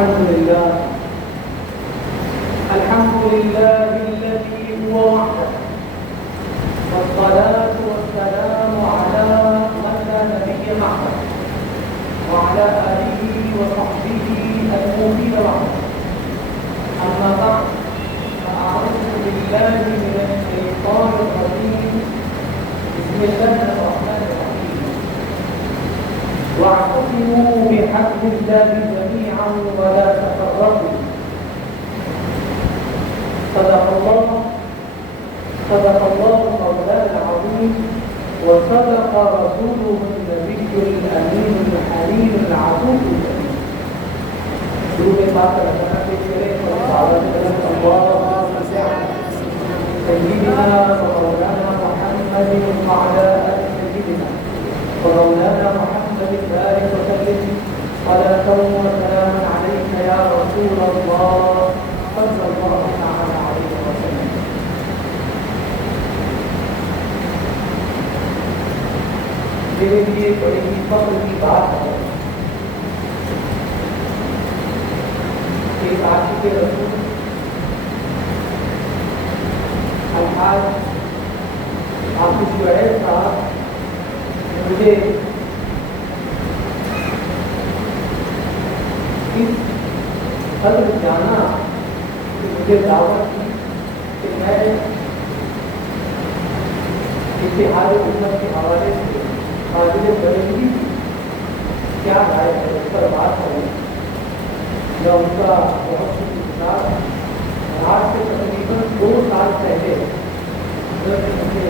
الحمد لله الذي هو وحده، والصلاة والسلام على من لا نبي بعده وعلى آله وصحبه المؤمنين بعده. أما بعد، فأعوذ بالله من الشيطان الرجيم. بسم الله الرحمن الرحيم. واعتصموا بحبل الله جميعا ولا تفرقوا. صدق الله مولانا العظيم، وصدق رسوله النبي الأمين الحليم العفوف الكريم. شروع میں بات رکھنا پیش کریں سيدنا ومولانا محمد وعلى آل سيدنا ومولانا محمد بارك وسلم صلاة وسلاما عليك يا رسول الله صلى الله تعالى عليه وسلم. میرے لیے بڑی ہی فخر کی بات ہے کہ عاشق رسول الحاج حافظ شعیب صاحب مجھے اس قدر جانا کہ مجھے دعوت کی کہ میں اتحاد امت کے حوالے سے قابل بریلوی کی کیا رائے ہے اس پر بات کروں. میں ان کا بہت شکر گزار ہوں. آج سے تقریباً 2 سال پہلے مجھے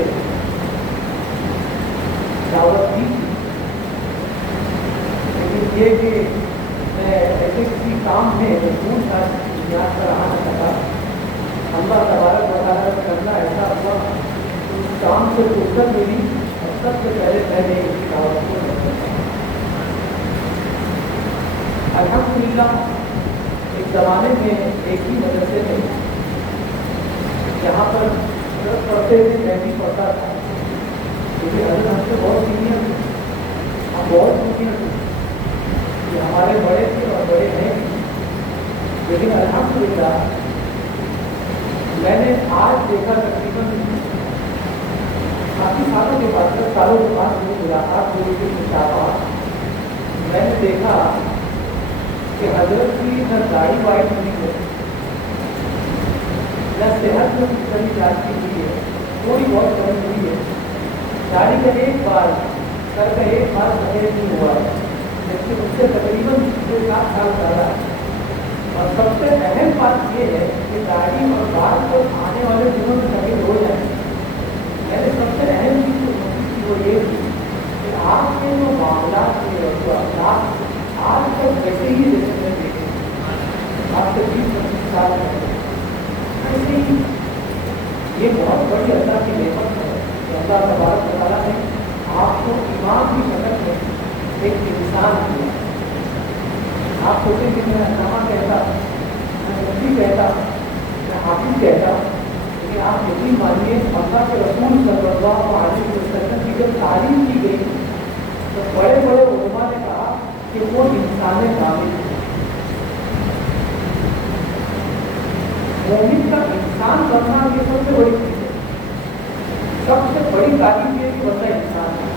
دعوت دی تھی، لیکن یہ کہ میں ایسے کسی کام میں مشغول تھا بنیاد پر آ نہ سکا. اللہ تبارک و تعالیٰ کا کرنا ایسا ہوا اس کام سے فرصت ملی اور سب سے پہلے میں نے اس کی دعوت کو الحمدللہ. ایک زمانے میں ایک ہی مدرسے میں جہاں پر پڑھتے ہوئے میں بھی پڑھتا تھا، کیونکہ حضرت ہم سے بہت سینئر تھے، ہم بہت سینئر تھے، یہ ہمارے بڑے تھے اور بڑے ہیں. لیکن الحمدللہ میں نے آج دیکھا تقریباً کافی سالوں کے بعد 10 سالوں کے بعد مجھے ملاقات ہوئی تھی مشابہت. میں نے دیکھا کہ حضرت کی نہ داڑھی وائٹ ہوئی ہے، نہ صحت میں کچھ کمی جاتی ہوئی ہے، تھوڑی بہت کمی ہوئی ہے. داڑھی کا ایک بار، سر کا ایک بار سفید نہیں ہوا ہے، جبکہ اس سے تقریباً 7 سال زیادہ. اور سب سے اہم بات یہ ہے کہ داڑھی اور بال کو آنے والے دنوں میں سفید ہو جائیں. میں نے سب سے اہم چیز جو سوچی تھی وہ یہ تھی کہ آپ کے جو معاملات کے جو اخلاق آج تک ویسے ہی جیسے میں دیکھے آپ سے 20-25 سال ایسے ہی. یہ بہت بڑی اللہ کی نعمت ہے کہ اللہ تبارک و تعالیٰ نے آپ کو امام کی شکل میں ایک انسان کیا. آپ سوچیں کہ میں علامہ کہتا، میں مفتی کہتا، میں حافظ کہتا، لیکن آپ یقین مانیے اللہ کے رسول صلی اللہ علیہ وسلم کی جب تعلیم کی گئی تو بڑے بڑے علماء نے کہا کہ وہ انسان کامل ہے. مومن کا انسان بننا یہ سب سے بڑی چیز ہے. سب سے بڑی تعلیم یہ کہ بندہ انسان ہے.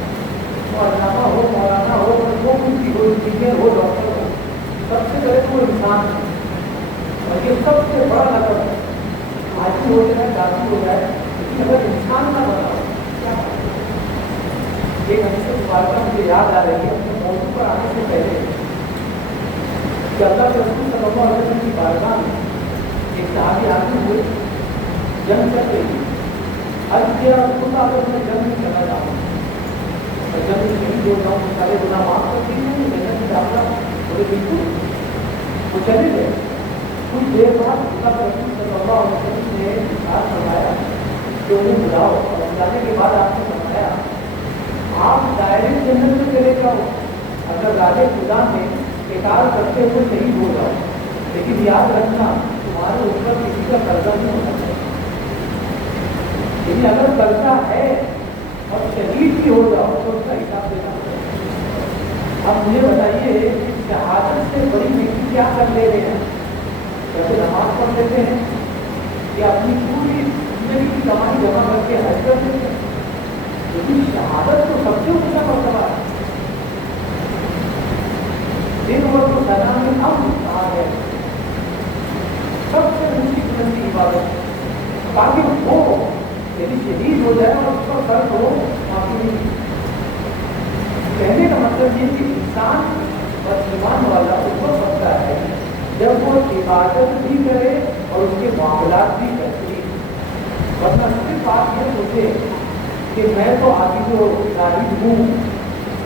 وہ علامہ ہو، مولانا ہو، وہ کچھ بھی ہو، انجینئر ہو، ڈاکٹر ہو، سب سے پہلے وہ انسان ہے. اور یہ سب سے بڑا لقب ہے. حاجی ہو جائے، ڈاکٹر ہو جائے، لیکن اگر انسان نہ بنا ہو کیا بات ہے. ایک حدیث مبارکہ مجھے یاد آ رہی ہے اپنے موضوع پر آنے سے پہلے کہ اللہ کے رسول صلی اللہ علیہ وسلم کی بارگاہ میں ایک صحابی آتے ہوئے جنگ چل رہی تھی. عرض کیا رسول اللہ اگر میں جنگ میں چلا جاؤں اور جنگ میں شہید ہو جاؤں تو سارے گناہ معاف کر دیں گے جنت میں داخلہ. بولے بالکل. وہ چلے گئے. کچھ دیر بعد اللہ کے رسول صلی اللہ علیہ وسلم نے ارشاد فرمایا کہ انہیں بلاؤ. اور جانے کے بعد آپ نے فرمایا آپ دائرے جنت میں چلے جاؤ اگر راج خدا میں قتال کرتے ہوئے شہید ہو جاؤ، لیکن یاد رکھنا تمہارے اوپر کسی کا قرضہ نہیں ہونا چاہیے. لیکن اگر قرضہ ہے اور شہید بھی ہو جاؤ تو اس کا حساب دینا پڑے. اب مجھے بتائیے کہ شہادت سے بڑی نیکی کیا کر لے رہے ہیں؟ جیسے نماز پڑھ لیتے ہیں یا اپنی پوری زندگی کی کمائی جمع کر کے حج کر دیتے ہیں، لیکن شہادت تو سب سے اونچا مرتبہ ہے۔ دن بھر کو سنا میں اب کہا ہے سب سے اونچی بلندی عبادت، تاکہ وہ یعنی شہید ہو جائے اور اس کا سر ہو معافی نہیں۔ کہنے کا مطلب یہ کہ انسان اور ایمان والا اس وقت سکتا ہے جب وہ عبادت بھی کرے اور اس کے معاملات بھی بہترین، ورنہ صرف آپ یہ سوچے کہ میں تو آگے جو ظاہر ہوں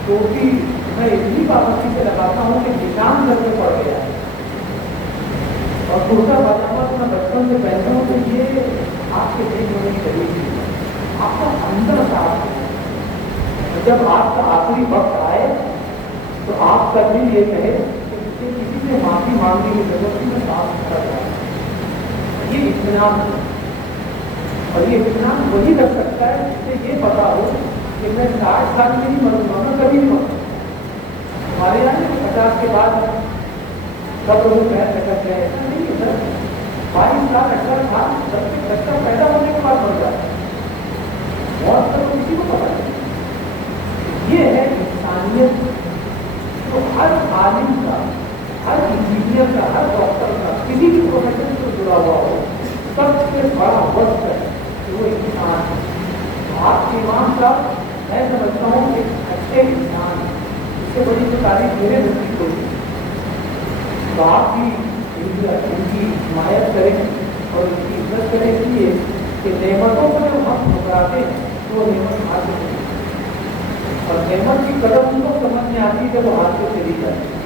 ٹوپی میں اتنی پابندی سے لگاتا ہوں کہ نشان کر کے پڑ گیا ہے، اور کرتا پاجامہ تو میں بچپن سے پہنتا ہوں، تو یہ آپ کے دیکھ ہونے کی ضروری ہے۔ آپ کا اندر صاف ہے، جب آپ کا آخری وقت آئے تو آپ کا دل یہ کہے کہ مجھے کسی سے معافی مانگنے کی ضرورت نہیں، میں صاف ستھرا جاؤں۔ یہ اطمینان ہے، اور یہ اطمینان وہی رکھ سکتا ہے جس سے یہ پتا ہو کہ میں 60 سال میں نہیں مروں گا، میں کبھی نہیں مروں۔ ہمارے یہاں 50 کے بعد سب لوگ پیر لٹک گئے، ایسا نہیں ہے سر۔ 22 سال 18 سال جب تک بچہ پیدا ہونے کے بعد مر جاتا ہے، موت کا تو کسی کو پتا نہیں۔ یہ ہے انسانیت جو ہر عالم کا، ہر انجینئر کا، ہر ڈاکٹر کا، کسی بھی پروفیشن سے جڑا ہوا ہو، سب سے بڑا وقت ہے کہ وہ انسان ہے۔ آپ کے ایمان کا میں سمجھتا ہوں کہ اچھے انسان اس سے بڑی جو تعریف میرے نزدیک ہوئی، تو آپ بھی ان کی حمایت کریں اور ان کی عزت کریں، اس لیے کہ نعمتوں کو جو ہم ٹھکراتے ہیں وہ نعمت حاصل ہوتی ہے، اور نعمت کی قدر ان کو سمجھ میں آتی ہے وہ ہاتھ سے چلی جاتی ہے۔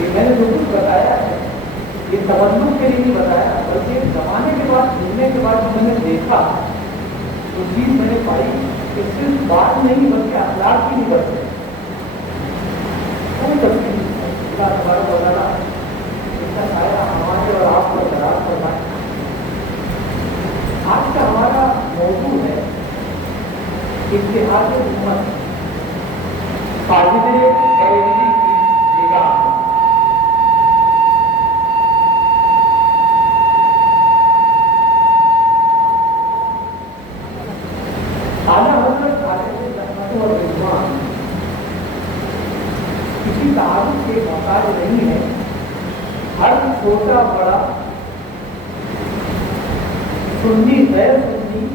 یہ میں نے جو کچھ بتایا ہے یہ تمنا کے لیے نہیں بتایا، بلکہ زمانے کے بعد گھومنے کے بعد جو میں نے دیکھا تو چیز میں نے پائی کہ صرف بات نہیں بلکہ اخلاق بھی نہیں کرتے، کوئی تبدیلی تبارک و تعالیٰ اس کا سایہ ہمارے اور آپ کو دراز کرنا ہے۔ آج کا ہمارا موضوع ہے اتحاد امت، قابل بریلوی کی نگاہ۔ اعلیٰ حضرت عالیہ رحمت و رضوان کسی تعارف کے محتاج نہیں ہے، ہر چھوٹا بڑا، سنی غیر سنی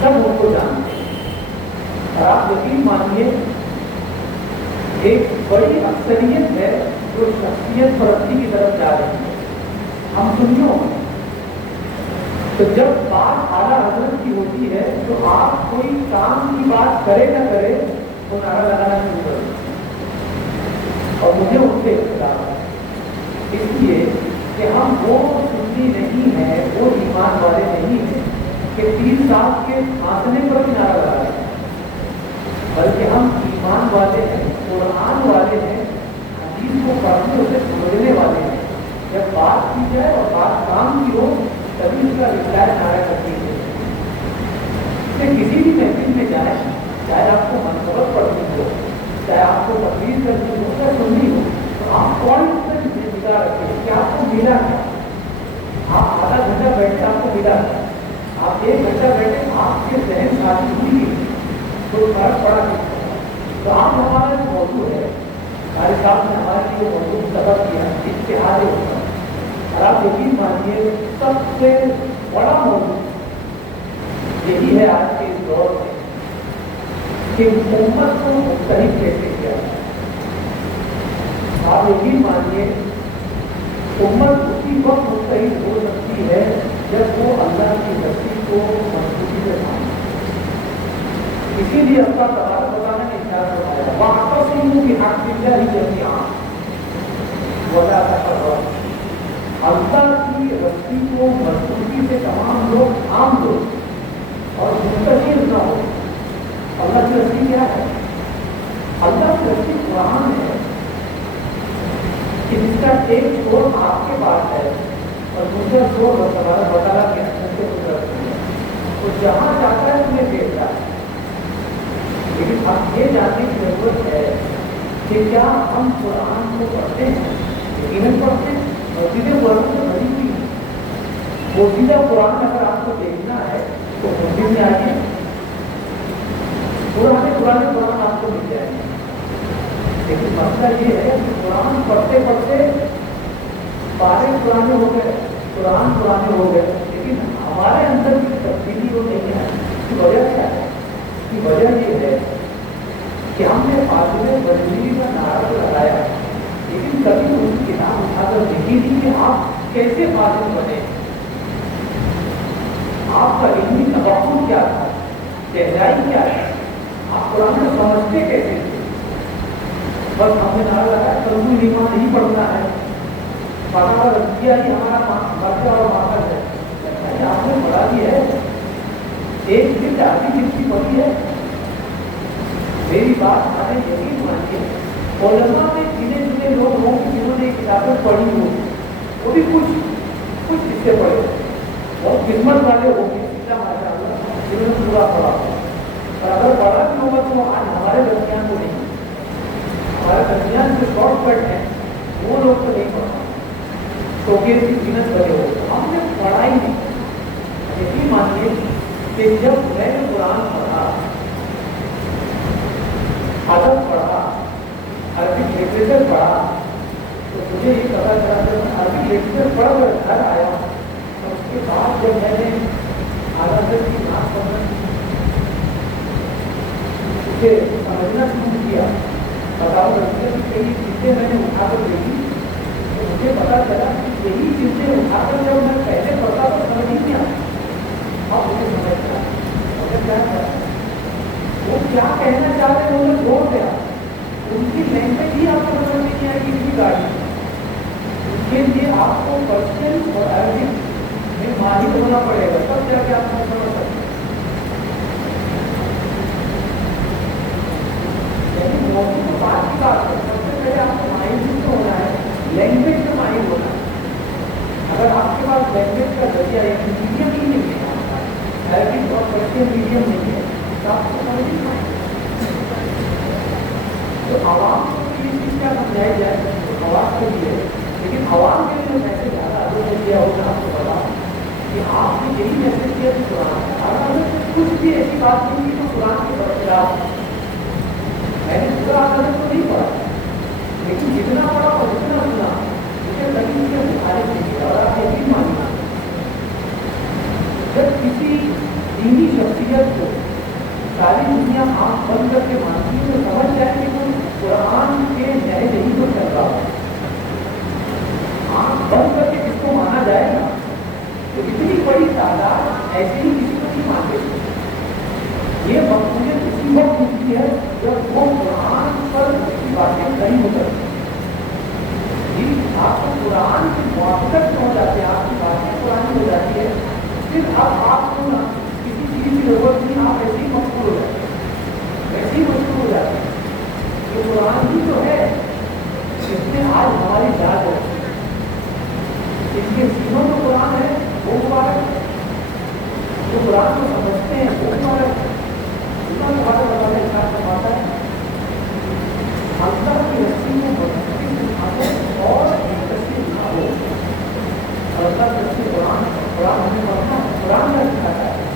سب ان کو جانتے ہیں، اور آپ یقین مانیے ایک بڑی اکثریت ہے جو شخصیت پرستی کی طرف جا رہی ہے۔ ہم سنیوں میں تو جب بات اعلیٰ حضرت کی ہوتی ہے تو آپ کوئی کام کی بات کرے نہ کرے تو نعرہ لگانا شروع کر دیں، اور مجھے ان سے اختلاف ہے، اس لیے کہ ہم وہ سنی نہیں ہیں، وہ ایمان والے نہیں ہیں کہ 3 سال کے پھانسنے پر بھی نعرہ لگا رہے ہیں، بلکہ ہم ایمان والے ہیں، قرآن والے ہیں، حدیث کو پڑھنے اسے سمجھنے والے ہیں۔ جب بات کی جائے اور بات کام کی ہو تبھی اس کا رپلائی نعرہ کرتی ہے۔ کسی بھی محفل میں جائیں، چاہے آپ کو منصوبت پڑھنی ہو، چاہے آپ کو تقریر کرنی ہو یا سننی ہو، تو آپ کون سے نگاہ رکھیں کہ آپ کو ملا کیا۔ آپ آدھا گھنٹہ بیٹھے آپ کو ملا کیا، آپ 1 گھنٹہ بیٹھے آپ کے ذہن شادی ہوئی تو فرق پڑا نہیں۔ تو آپ ہمارا جو موضوع ہے، ہمارے صاحب نے ہمارے لیے موضوع سبق کیا اتحاد امت، اور آپ یقین مانیے سب سے بڑا موضوع یہی ہے آج کے اس دور میں کہ امت کو مختلف کیسے کیا جائے۔ آپ یقین مانیے امت اسی وقت مختلف ہو سکتی ہے جب وہ اللہ کی بستی کو مضبوطی سے مانے۔ اسی لیے اللہ تبارک و تعالیٰ نے ارشاد فرمایا وَاعْتَصِمُوا بِحَبْلِ اللَّهِ جَمِيعًا وَلَا تَفَرَّقُوا، اللہ کی رسی کو مضبوطی سے تمام لوگ تھام دو اور منتشر نہ ہو۔ اللہ کی رسی کیا ہے؟ اللہ کی رسی قرآن ہے کہ جس کا ایک چھوڑ آپ کے پاس ہے اور دوسرا چھوڑ تبارک و تعالیٰ کے اندر سے گزرتی ہے، تو جہاں جاتا ہے تمہیں بھیجتا ہے۔ لیکن اب یہ جاننے کی ضرورت ہے کہ کیا ہم قرآن کو پڑھتے ہیں؟ یقیناً پڑھتے ہیں. مسجدیں قرآن سے بھری ہوئی ہیں. موجودہ قرآن اگر آپ کو دیکھنا ہے تو مسجد میں آئیے, قرآن آپ کو مل جائے گا. لیکن مسئلہ یہ ہے کہ قرآن پڑھتے پڑھتے بارے پرانے ہو گئے, قرآن پرانے ہو گئے, لیکن ہمارے اندر کی تبدیلی وہ نہیں ہے. اس کی وجہ کیا ہے؟ اس کی وجہ یہ ہے کہ ہم نے فاضل بندگی کا نعرہ لگایا, لیکن کبھی ان کی کتاب اٹھا کر دیکھی تھی کہ آپ کیسے فاضل بنے, آپ کا علمی تباہ کیا تھا, گہرائی کیا ہے, آپ قرآن کو سمجھتے کیسے تھے. بس ہم نے نعرہ لگایا ترجمہ نگاہ نہیں پڑھنا ہے, پڑھا کیا ہی ہمارا مرکز اور ماخذ ہے. آپ نے پڑھا بھی ہے, ایک دن آدھی دن کی پڑھی ہے. میری بات ہمارے یقین مانیے, علماء میں گنے چنے لوگ ہوں جنہوں نے کتابیں پڑھی ہوں, وہ بھی کچھ حصے پڑھے, بہت قسمت والے ہوں گے جنہوں نے پورا پڑھا. اور اگر پڑھا بھی ہوگا تو آج ہمارے درمیان کو نہیں, ہمارے درمیان جو شارٹ کٹ ہیں وہ لوگ تو نہیں پڑھا, تو کی محنت کرے ہو. ہم نے پڑھا ہی نہیں. یقین مانیے کہ جب میں نے قرآن پڑھا, ادب پڑھا, عربک لٹریچر پڑھا, تو مجھے یہ پتا چلا کہ میں عربک لٹریچر پڑھ کر گھر آیا ہوں. اور اس کے بعد جب میں نے عادت کی بات کرنا اسے سمجھنا شروع کیا, بتاؤ رکھتے کہ کئی چیزیں میں نے اٹھا کر دیکھی, تو مجھے پتا چلا کہ یہی چیزیں اٹھا کر جب میں پہلے پڑھتا تو سمجھ ہی نہیں آتی. اب مجھے سمجھتا مجھے کیا کیا وہ کیا کہنا چاہ رہے ہیں, انہیں چھوڑ دیا. ان کی لینگویج ہی آپ کو سمجھ نہیں آئے گی کسی گاڑی. اس کے لیے آپ کو پرشین اور عربک میں ماہر ہونا پڑے گا, تب جا کے آپ کو سمجھ سکتے ہیں. یعنی موضوع تو بات کی بات ہے, سب سے پہلے آپ کو ماہر تو ہونا ہے, لینگویج میں ماہر ہونا ہے. اگر آپ کے پاس لینگویج کا ذریعہ ایک میڈیم ہی نہیں ہے, عربک اور پرشین میڈیم نہیں ہے, تو آپ کو سمجھ نہیں آئے. تو عوام کو یہ چیز کیا سمجھائی جائے, عوام کے لیے, لیکن عوام کے لیے میسج زیادہ اگر کیا ہوگا آپ کو بتا کہ آپ نے یہی میسج کیا کہ قرآن ہے. کچھ بھی ایسی بات نہیں کی تو قرآن کے برخلاف. میں نے پورا عدالت کو نہیں پڑھا, لیکن جتنا پڑھا اور جتنا سنا اسے کہیں سے مخالف نہیں کیا. اور آپ یقین ماننا, جب کسی دینی شخصیت کو ساری دنیا آنکھ بند کر کے مانتی ہے تو سمجھ جائے کہ وہ قرآن کے نئے نہیں کو چل رہا. آنکھ بند کر کے جس کو مانا جائے گا تو اتنی بڑی تعداد ایسے ہی کسی کو نہیں مانتے. یہ مقصود اسی وقت ہوتی ہے جب وہ قرآن پر کی باتیں صحیح ہو جاتی ہیں. آپ کو قرآن کی موافقت ہو جاتی ہے, آپ کی باتیں قرآن ہو جاتی ہے, پھر اب آپ کو کسی چیز کی ضرورت نہیں, آپ ایسے ہی مقبول ہو جاتے ہیں, ویسے ہی مشہور ہو جاتے ہیں. یہ قرآن ہی تو ہے جس میں آج ہماری یاد ہے, اس کے سینوں میں قرآن ہے وہ مبارک ہے, جو قرآن کو سمجھتے ہیں وہ مبارک ہے. اتنا مبارک والا انسان فرماتا ہے اللہ کی رسی میں اور منتشر نہ ہو. اللہ کی رسی قرآن ہمیں پڑھنا ہے. قرآن کیا سکھاتا ہے؟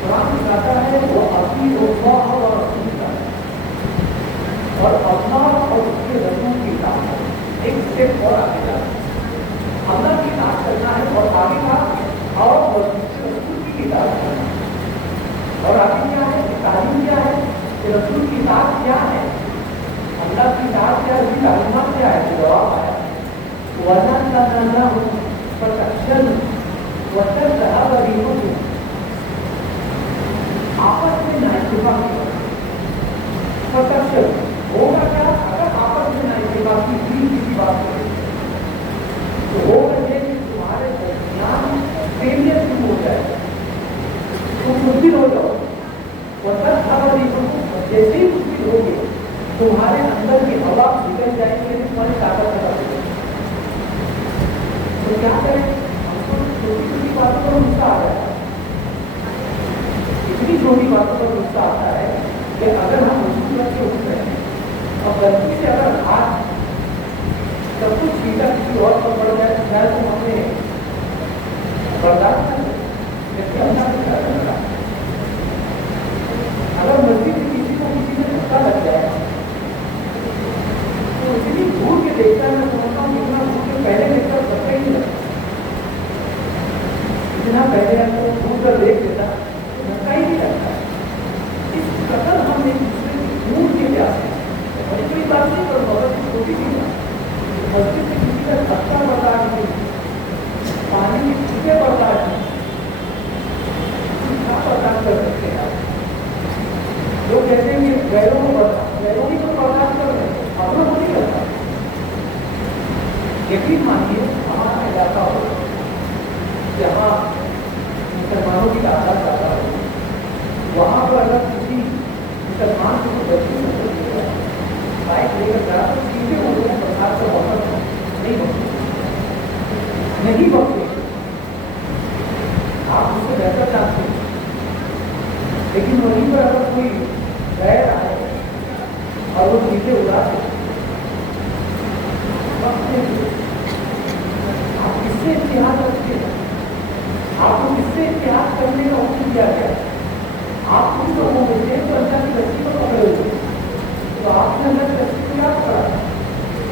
قرآن سکھاتا ہے وہ اپنی اللہ اور رسول کا ہے, اور اللہ اور اس کے رسول کی اطاعت ہے. ایک اسٹیپ اور آگے جانا ہے, اللہ کی اطاعت کرنا ہے, اور آگے کا اور رسول کی اطاعت کرنا ہے. اور آگے کیا ہے, تعلیم کیا ہے کہ رسول کی اطاعت کیا ہے, اللہ کی اطاعت کیا ہے, اس کی تعلیمات کیا ہے. تو جواب آیا وزن کا ہو پرشن وشن رہا غریبوں کو آپس میں نہ اتفاقی پرشن ہوگا. کیا اگر آپس میں نہ اتفاقی کی کسی بات کو تو ہوگا یہ کہ تمہارے درمیان فیلئر شروع ہو جائے گا, تم مشکل ہو جاؤ. وشن رہا غریبوں کو جیسے ہی مشکل ہوگی تمہارے اندر کی ہوا نکل جائے گی, تمہاری طاقت لگا دے گی. تو کیا کریں, ہم کو چھوٹی چھوٹی باتوں پر غصہ آ جاتا ہے. اتنی چھوٹی باتوں پر غصہ آتا ہے کہ اگر ہم مشکل کر کے اٹھ رہے ہیں اور गलती से अगर हाथ सब कुछ सीधा किसी और पर पड़ जाए तो शायद तो हमें बर्दाश्त नहीं जैसे अल्लाह ने क्या करना। अगर मस्जिद में किसी को किसी ने धक्का लग जाए तो इतनी घूर के देखता है, मैं समझता हूँ इतना घूर के पहले देखता धक्का ही नहीं लगता, इतना पहले अगर घूर कर देख लेता धक्का ही नहीं लगता। इस कदर हम एक दूसरे की घूर के प्यासे बड़ी कोई बात नहीं, पर बहुत छोटी सी बात मस्जिद में किसी का धक्का बर्दाश्त नहीं, पानी की छींटे बर्दाश्त नहीं, क्या बर्दाश्त कर सकते हैं आप? लोग कहते हैं कि गैरों को गैरों ही तो बर्दाश्त कर रहे हैं, अपनों को नहीं करता। यकीन मानिए हमारा इलाका हो जहाँ मुसलमानों की तादाद ज़्यादा हो, वहाँ पर अगर किसी मुसलमान को बच्चे से बाइक लेकर जा तो सीधे हो गए बरसात का मौसम नहीं बचते आप उससे बेहतर जानते हैं। लेकिन वहीं पर अगर कोई गैर आए और वो सीधे उड़ा दे, आप किससे इतिहास रखते हैं? आपको किससे इतिहास करने का हुक्म दिया गया? आप कुछ लोगों में से तो अल्लाह की रस्सी को पकड़े हुए, तो आपने अल्लाह की रस्सी को याद करा,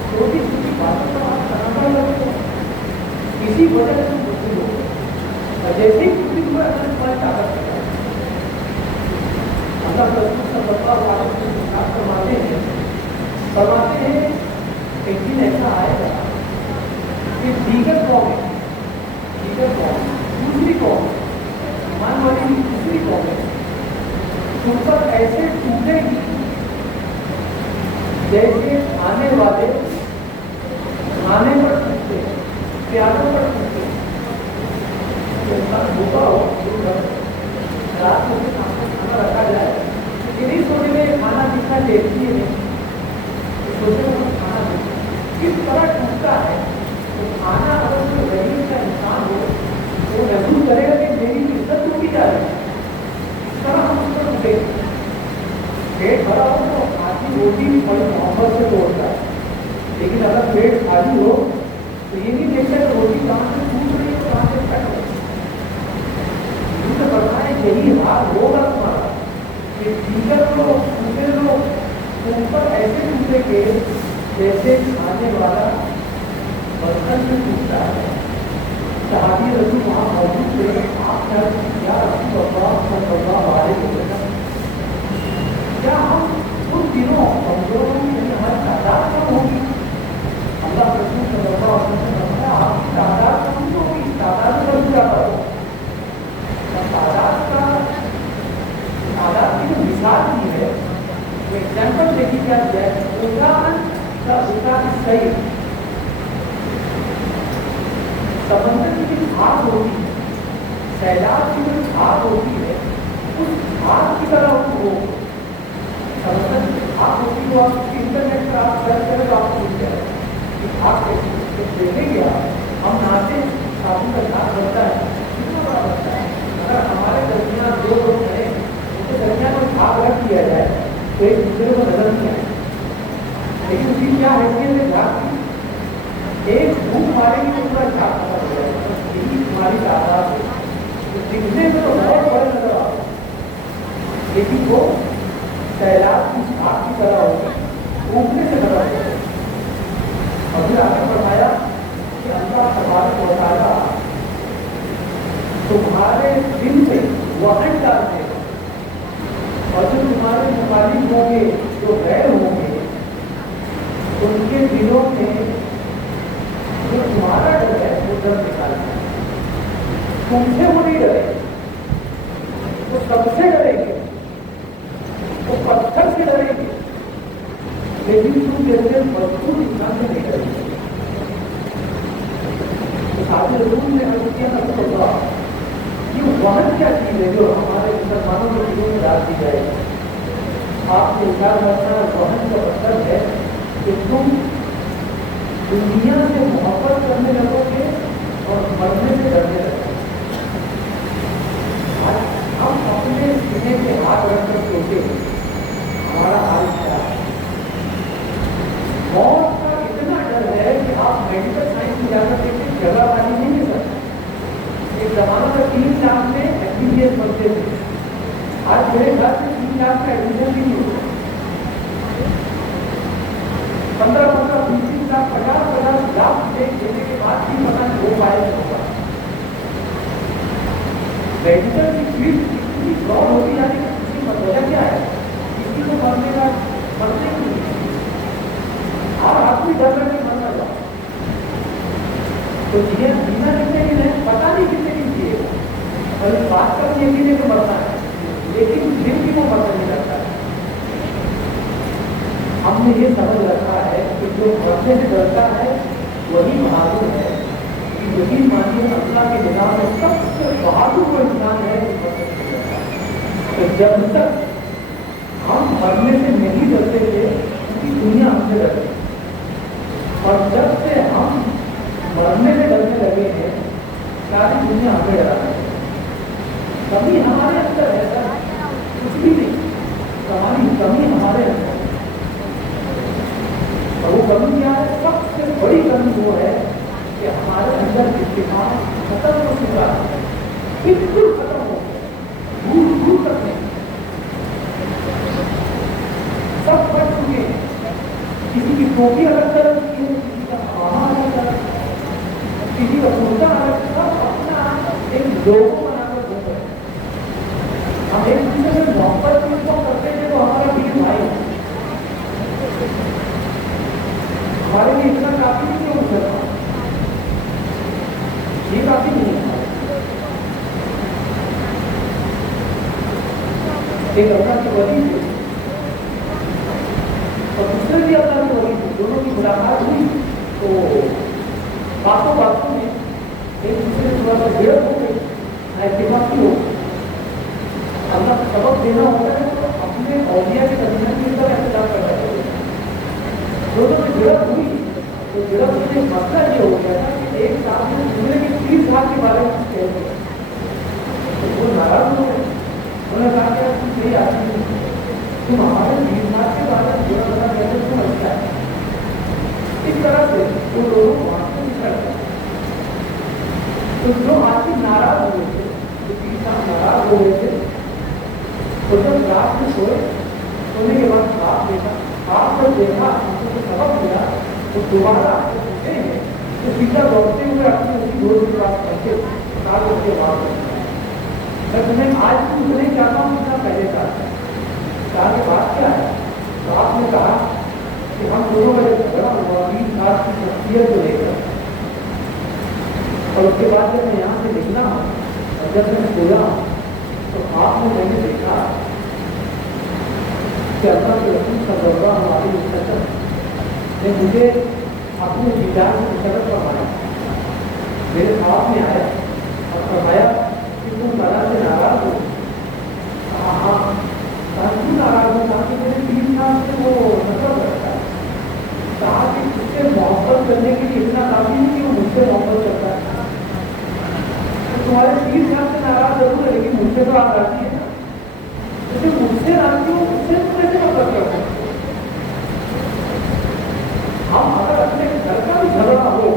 छोटी छोटी बातों का आप सनातन लगते हैं, इसी वजह से मुस्लिम हो गए। और जैसे ही मुस्लिम हुआ अपने तुम्हारी ताकत है, अल्लाह रसूल सल्लल्लाहु अलैहि वसल्लम फरमाते हैं एक दिन ऐसा आएगा कि दीगर कौमें दूसरी कौम ईमान वाली दूसरी कौमें उन पर ऐसे टूटेगी जैसे आने वाले खाने पर टूटते हैं, प्यारों पर टूटते हैं। इंसान भूखा हो रात को सामने खाना रखा जाए, इन्हीं सोने में खाना दिखना टेस्टी है, सोचे वो खाना किस तरह टूटता है। तो खाना अगर कोई गरीब का इंसान हो तो महसूस करेगा कि मेरी इज्जत टूटी जा रही है, इस तरह हम उस पर टूटेंगे। पेट भरा हो तो आधी रोटी भी बड़ी मोहब्बत से तोड़ता है, लेकिन अगर पेट खाली हो तो ये नहीं देखता कि रोटी कहाँ से टूट रही है तो कहाँ से कट रही है। तो पता है यही हाल होगा तुम्हारा कि दीगर लोग दूसरे लोग उन पर ऐसे टूटेंगे जैसे खाने वाला बर्तन में टूटता है। सहाबी रसूल वहाँ मौजूद थे, आप क्या रसूल अल्लाह हमारे को क्या हम उन दिनों कमजोरों की नहीं हमारी तादाद कम होगी? अल्लाह रसूल सल्लल्लाहु अलैहि वसल्लम ने बताया आपकी तादाद कम तो होगी, तादाद में बढ़ जाता हो। तादाद की जो मिसाल की है वो एग्जाम्पल देखी क्या जाए, उदाहरण का सही समंदर की जो आग होती है, सैलाब की जो आग होती है, उस आग की तरह वो समंदर की आग होती है। आप इंटरनेट पर आप सर्च करें तो आपको मिल जाएगा कि आग कैसी देखेंगे। आप हम नहाते साबुन का साथ बनता है, कितना बड़ा बनता है। अगर हमारे दरमियान दो लोग हैं उनके दरमियान में भाग रख दिया जाए तो एक दूसरे को नजर नहीं आए, लेकिन उसकी क्या हैसियत है झाग की? एक भूख मारेगी तो पूरा झाग खत्म हो जाएगा। यही तुम्हारी तादाद है। तो दिखने में तो बहुत बड़े नजर आता है, लेकिन वो सैलाब की झाग की तरह होगी, ऊपने से खत्म हो जाएगा। और फिर आगे बढ़ाया कि अल्लाह तबारक व तआला तुम्हारे दिल में वहन डाल देगा, और जो तुम्हारे मुखालिफ होंगे, जो गैर होंगे, उनके दिलों में जो तुम्हारा डर है वो डर निकालना। तुमसे वो नहीं डरेंगे, वो सबसे डरेंगे, वो पत्थर से डरेंगे, लेकिन तुम जैसे मजबूत इंसान से नहीं डरेंगे। तो साथ रूम ने हमें किया ना ये वहन क्या चीज है जो हमारे मुसलमानों के दिलों में डाल दी जाएगी। आपके विचार रखना वहन का मतलब है कि तुम दुनिया से मोहब्बत करने लगोगे और मरने से डरने लगोगे। आज हम अपने सीने पे हाथ रखकर सोचे हमारा हाल क्या है। 15-15, 20 लाख, 50-50 लाख देने के बाद भी पता नहीं हो पाए होगा। मेडिकल की फीस इतनी फ्रॉड होती जा रही है, इसकी वजह क्या है? किसी को मरने का मरने की हर आदमी डर रहे मरना जाओ, तो जीना कितने दिन है पता नहीं, कितने दिन जिए, और इस बात का भी यकीन है कि मरना है, लेकिन फिर भी वो मरना नहीं लगता है। हमने ये समझ रखा है कि जो मरने से डरता है वही बहादुर है। यही मानिए अल्लाह के निगाह में सबसे बहादुर वो इंसान है। तो जब तक हम मरने से नहीं डरते थे क्योंकि दुनिया हमसे डरती, और जब से हम मरने से डरने लगे हैं सारी दुनिया हमें डराती है। कमी हमारे अंदर है सर, कुछ भी नहीं, हमारी कमी हमारे अंदर, और वो कमी क्या है? सबसे बड़ी कमी वो है कि हमारे अंदर इत्तेफाक खत्म हो चुका है, बिल्कुल खत्म हो गया, दूर तक नहीं, सब बढ़ चुके हैं। किसी की टोपी अलग तरह की है, किसी का खाना अलग तरह, किसी का कुर्ता अलग, सब अपना एक लोगो बनाकर घूम रहे हैं। हम एक दूसरे से मोहब्बत किसको करते हैं तो हमारा दीन भाई, हमारे लिए इतना काफी नहीं हो सकता, ये काफी नहीं है। एक अल्लाह की वली थी और दूसरे भी अल्लाह की वली थी, दोनों की मुलाकात हुई तो बातों में एक दूसरे से थोड़ा सा भिड़ंत हो गई, इत्तेफाकी हो गई। अल्लाह को सबक देना होता है तो अपने औलिया के कदीना की तरह एहतजाज करना चाहिए। दोनों में भिड़ंत हुई तो भिड़ंत में मसला ये हो गया था कि एक साथ में दूसरे के 30 साल के बारे में कह दिया, तो वो नाराज हो गए। उन्होंने कहा कि तुम सही आदमी नहीं, तुम हमारे 30 साल के बारे में बुरा बुरा कहते तुम अच्छा है। इस तरह से वो लोगों को वहां से निकल गए। तो जो आदमी नाराज हो गए थे, जो 30 साल नाराज हो गए थे, तो जब रात में सोए, सोने के बाद आप जब देखा उनको सबक मिला तो दोबारा आपको पूछेंगे तो सीधा लौटते हुए अपनी उसी दोस्त के पास पहुंचे, साल उसके बाद मैं तुम्हें आज भी पूछने चाहता हूँ कितना पहले का के बाद क्या है। तो आपने कहा कि हम दोनों का जब झगड़ा हुआ 20 साल की शख्सियत को लेकर, और उसके बाद जब मैं यहाँ से निकला हूँ और जब मैं बोला तो आपने मैंने देखा कि अल्लाह के रसूल सल्लल्लाहु अलैहि वसल्लम ने मुझे अपने दीदार से मुशर्रफ फरमाया। मेरे ख्वाब में आया और फरमाया कि तुम तला से नाराज हो। हाँ क्यों नाराज हो? कहा कि मेरे 3 साल से वो मतलब रखता है। कहा कि उससे मोहब्बत करने के लिए इतना काफी नहीं कि वो मुझसे मोहब्बत करता है। तो तुम्हारे 30 साल से नाराज जरूर है, लेकिन मुझसे तो आप राजी है ना, तो मुझसे राजी हो, मुझसे तो कैसे मतलब करते हो? हम अगर अपने घर का भी झगड़ा हो,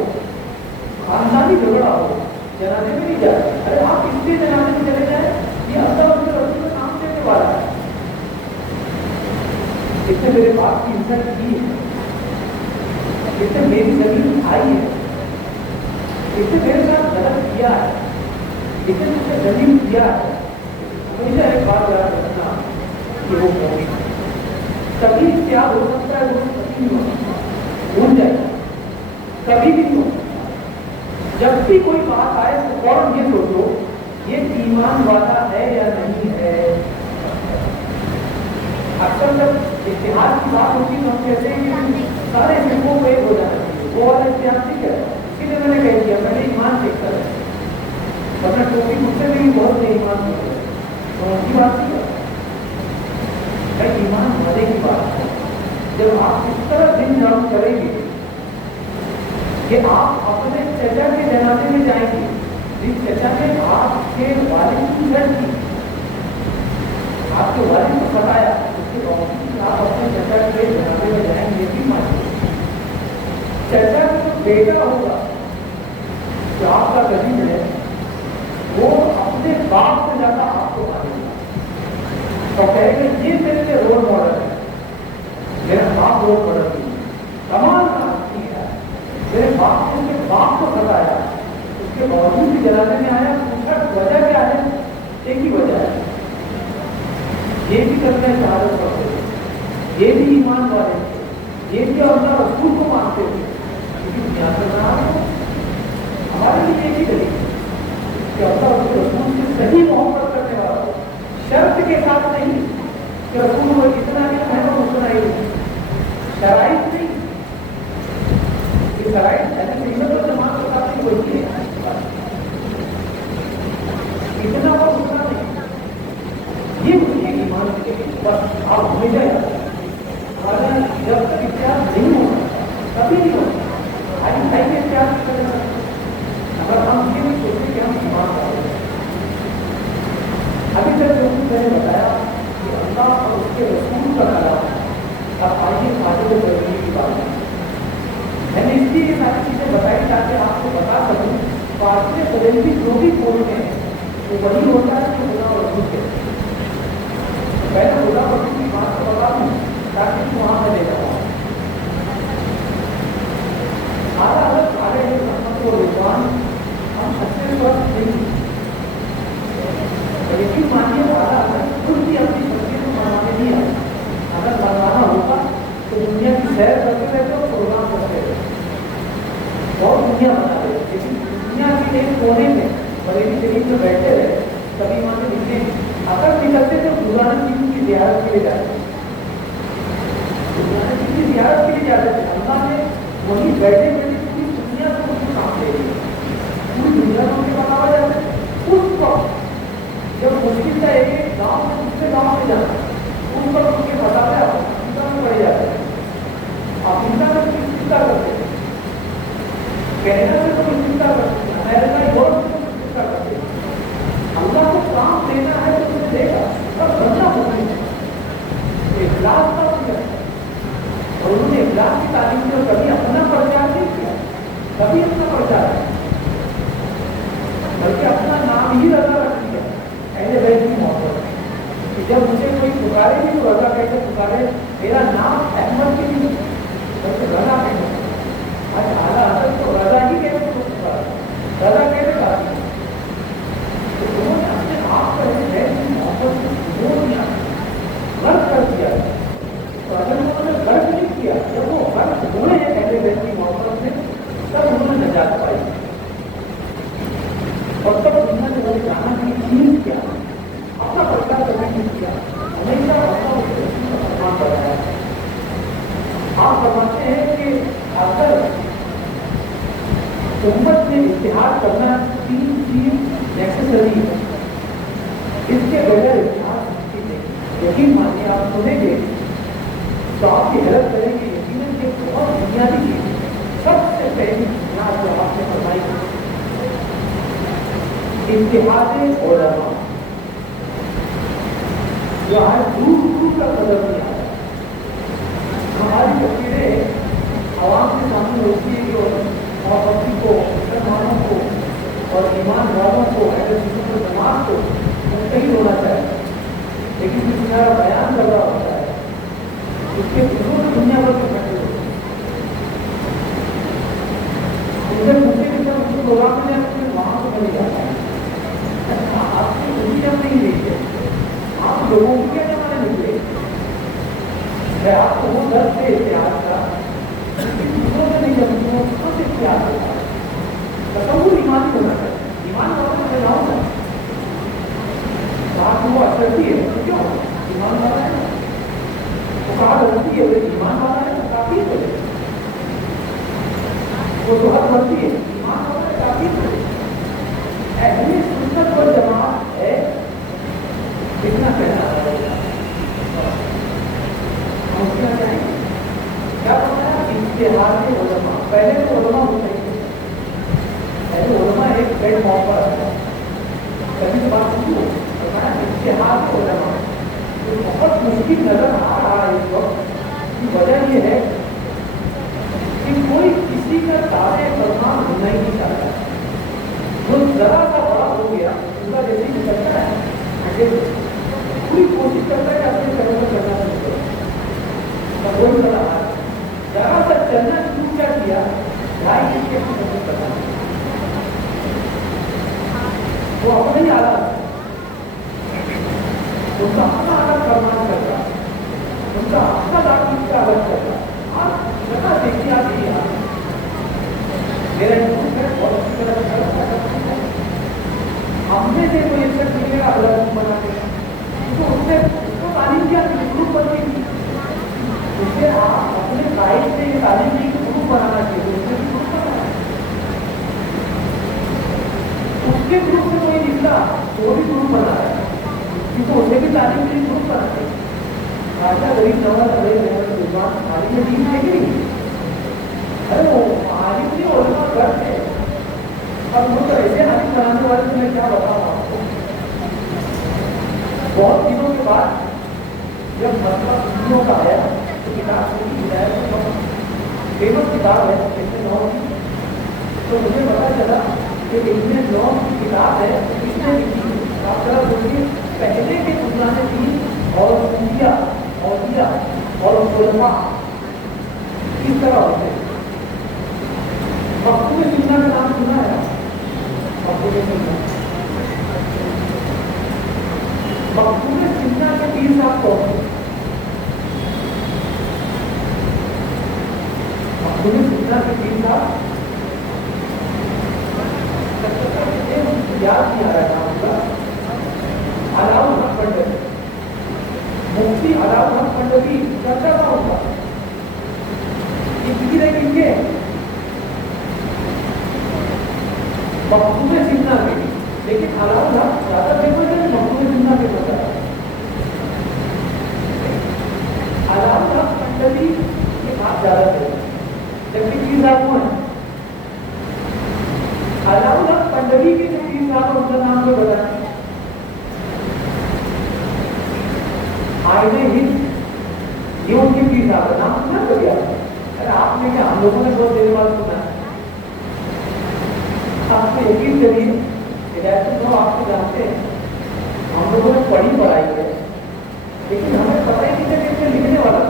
खानदानी झगड़ा हो, जनाजे में नहीं जाए, अरे आप इसलिए जनाजे में चले जाए, ये अल्लाह उसके रसूल में काम देने वाला है। इससे मेरे बाप की इज्जत की है, इससे मेरी जमीन आई है, इससे मेरे साथ गलत किया है, इससे मुझे जमीन किया है। हमेशा एक बात याद रखना कि वो कभी कभी त्याग हो सकता है, वो कभी नहीं हो सकता, भूल जाएगा, कभी भी नहीं हो सकता। जब भी कोई बात आए तो फौरन ये सोचो ये ईमान वाला है या नहीं है। अक्सर जब इतिहास की बात होती है तो हम कहते हैं कि सारे फिल्मों को एक हो जाना चाहिए, वो वाला इतिहास ठीक है, इसीलिए मैंने कह दिया मैंने ईमान चेक कर, वरना टोपी मुझसे भी बहुत से ईमान हो गए तो उनकी बात नहीं करता। ईमान वाले की बात है जब आप इस तरह दिन जाम करेंगे कि आप अपने चचा के जनाजे में जाएंगे, जिस चचा ने आपके वालिद की मदद की, आपके वालिद को बताया, उसके बावजूद आप अपने चचा के जनाजे में जाएंगे भी मानिए। चचा का जो बेटा होगा जो आपका करीब है वो अपने बाप से ज्यादा आपको मानेगा और कहेंगे ये मेरे लिए रोल मॉडल है, मेरा बाप रोल मॉडल नहीं। कमाल का आदमी है। मेरे बाप ने उसके बाप को सताया, उसके बावजूद भी जलाने में आया। पूछा वजह क्या है? एक ही वजह है, ये भी करते हैं शहादत पढ़ते थे, ये भी ईमान वाले थे, ये भी अल्लाह रसूल को मानते थे, क्योंकि दुनिया से रहा है हमारे लिए एक ही तरीके कि अल्लाह उसके रसूल से सही मोहब्बत करने वाला हो, शर्त के साथ नहीं कि रसूल को इतना ही है और उतना ही शराइत नहीं। ये शराइत इतना तो जमात के साथ ही होती है, इतना और उतना नहीं, ये मुझे ईमान के बस आप हमेशा याद रखें। हमारा जब तक इतिहास नहीं होगा कभी नहीं होगा। आज भाई में इतिहास करना, अगर हम ये नहीं सोचते कि हम ईमान वाले हैं। अभी तक जो कुछ मैंने बताया कि अल्लाह और उसके रसूल का कलाम है, अब आगे फायदे करने की बात है। मैंने इसलिए ये सारी चीज़ें बताई ताकि आपको बता सकूँ फासले बदलती जो भी बोलते हैं वो वही होता है जो खुदा और रसूल के। पहले खुदा और रसूल की बात को बता दूँ ताकि वहाँ पर ले जाऊँ। आधा अलग सारे को रुझान हम अच्छे स्वस्थ नहीं, यकीन मानिए आधा अलग खुद भी अपनी शक्ति को मनवाने नहीं आए। अगर मनवाना होगा तो दुनिया की सैर करते रहते और प्रोग्राम करते रहते बहुत दुनिया बना रहे, लेकिन दुनिया के एक कोने में बरेली शरीफ में बैठे रहे। कभी वहाँ से नीचे अगर निकलते थे गुरुनानक जी की जियारत के लिए जाते, गुरुनानक जी की जियारत के लिए जाते थे। अल्लाह ने वहीं बैठे बैठे पूरी दुनिया को उसको काम दे दी, पूरी दुनिया को उनके बनावा जाते। उस वक्त जब मुश्किल था एक गाँव से दूसरे गाँव में जाना, उस वक्त उनके बताते अफ्रीका में पड़े जाते, अफ्रीका में कोई चिंता करते, कनाडा में कोई चिंता करते, अमेरिका यूरोप में कोई चिंता करते। अल्लाह को काम देना है तो उसे देगा, पर बनना होना है। इखलास का किया और उन्होंने इखलास की तालीम में कभी अपना प्रचार नहीं किया, कभी अपना प्रचार नहीं, बल्कि अपना नाम ही रजा रख दिया। पहले बैठ की मोहब्बत कि जब मुझे कोई पुकारे भी तो रजा कहते पुकारे, मेरा नाम अहमद भी नहीं बल्कि रजा कहते। आज आला हजरत तो रजा ही कहते पुकारा, रजा कहते काफी। तो उन्होंने अपने आप को बैठ की मोहब्बत को गर्व कर दिया। तो अगर उन्होंने गर्व नहीं किया, जब वो गर्व हुए हैं पहले बैठ की मोहब्बत में, तब उन्होंने नजात पाई। और तब दुनिया ने वो जाना की चीज क्या, अपना प्रचार करने की किया, हमेशा अपना उसका सम्मान बढ़ाया। आप समझते हैं कि अगर उम्मत ने इतिहास करना 3 चीज नेसेसरी है, इसके बगैर इतिहास मुमकिन नहीं। यकीन मानिए आप सुनेंगे तो आपकी हैरत करेंगे। यकीनन ये बहुत बुनियादी चीज है। सबसे पहली बुनियाद जो आपने फरमाई इत्तेहाद उलमा, जो आज दूर दूर का कदर नहीं आया। हमारी तस्वीरें आवाम के सामने होती है जो मोहब्बती को, मुसलमानों को और ईमान वालों को, जमात को मुस्तहिल होना चाहिए, लेकिन जो तुम्हारा बयान कर रहा होता है उसके विरोध दुनिया भर में खड़े होते हैं। उनसे पूछे कि जब उसको प्रोग्राम में जाए वहाँ को बनी जाता है, आपकी दुनिया नहीं देखते, आप लोगों को क्या जमाने निकले। मैं आपको वो दर्द से इतिहास का दूसरों से नहीं समझूँ, उसको से इतिहास होता है। तसव्वुर ईमान ही होना चाहिए, ईमान वाला मैं जाऊँगा बात वो असरती है तो क्यों ईमान वाला है, वो कहा बनती है ईमान वाला है काफी हो जाए, वो सुहद बनती है ईमान वाला है काफी हो जाए। अहले सुन्नत वल जमात है, कितना कहना हम क्या चाहेंगे, क्या बताया इत्तेहाद उलमा। पहले तो उलमा होते हैं, पहले उलमा एक प्लेटफॉर्म पर आता है, कभी बात सुनो इत्तेहाद उलमा। तो बहुत मुश्किल नजर आ रहा है इस वक्त की वजह यह है कि कोई किसी का तारे फरमान होना ही नहीं चाहता। वो जरा सा बड़ा हो गया उनका जैसे ही करता है आगे पूरी कोशिश करता है कि अपने कर्म करना शुरू करो, वही बड़ा ذرا سا چلنا شروع کیا 2.5 گھنٹے کی سفر کرنا وہ اپنے ہی حالات ان کا اپنا الگ فرمان کرتا ان کا اپنا لاٹھی کا الگ کرتا آپ جگہ دیکھیے آپ یہ میرا گروپ ہے اور اسی طرح ہم میں سے کوئی ایسا ملے گا الگ بنا کے تو اس کو تعلیم کیا گروپ بنتی تھی اسے آپ اپنے قائد سے یہ تعلیم کی گروپ بنانا چاہیے اس میں گروپ بنانا ہے اس کے گروپ سے کوئی نکلا وہ بھی گروپ بنا رہا ہے کیونکہ اسے بھی تعلیم کے لیے گروپ بنا چاہیے راجا غریب نواز علیہ تعلیم میں ٹیم ہے کہ نہیں ارے وہ عالم نہیں علماء گھر تھے اب وہ تو ایسے عالم بنانے والے سے میں کیا بتاؤں آپ کو بہت دنوں کے بعد جب مسئلہ سنیوں کا آیا تو کتاب سے فیمس کتاب ہے ابن نوح کی تو مجھے پتا چلا کہ ابن نوح کی کتاب ہے کس نے لکھی آپ ذرا دیکھیے پہلے کے بزرگان دین اور انبیاء اولیاء اور علماء کس طرح ہوتے مکتوب سننا کا نام سنا ہے مکتوب سننا کے 3 صاحب کون ہیں مکتوب سننا کے 3 صاحب یاد نہیں آ رہا ہے نام کا علاؤ الحق پنڈت مفتی علاؤ الحق پنڈتی چرچا کا ہوگا کسی نے کن کے مکتوب سننا کے لیکن علاؤ الحق زیادہ فیمس ہے مکتوب سننا کے بتا علاؤ الحق پنڈتی کے آپ زیادہ فیمس جبکہ 3 صاحب کون ہیں علاؤ الحق پنڈتی کے جو 3 صاحب ان کا نام کو بتائیں آئینے ہند یہ ان کی 3 صاحب ہے نام سنا کبھی ارے آپ نے کیا ہم لوگوں نے بہت دیر بعد سنا آپ کو یقین کریے ہدایت تو آپ کو جانتے ہیں ہم لوگوں نے پڑھائی ہے لیکن ہمیں پتہ ہی نہیں تھا کہ لکھنے والا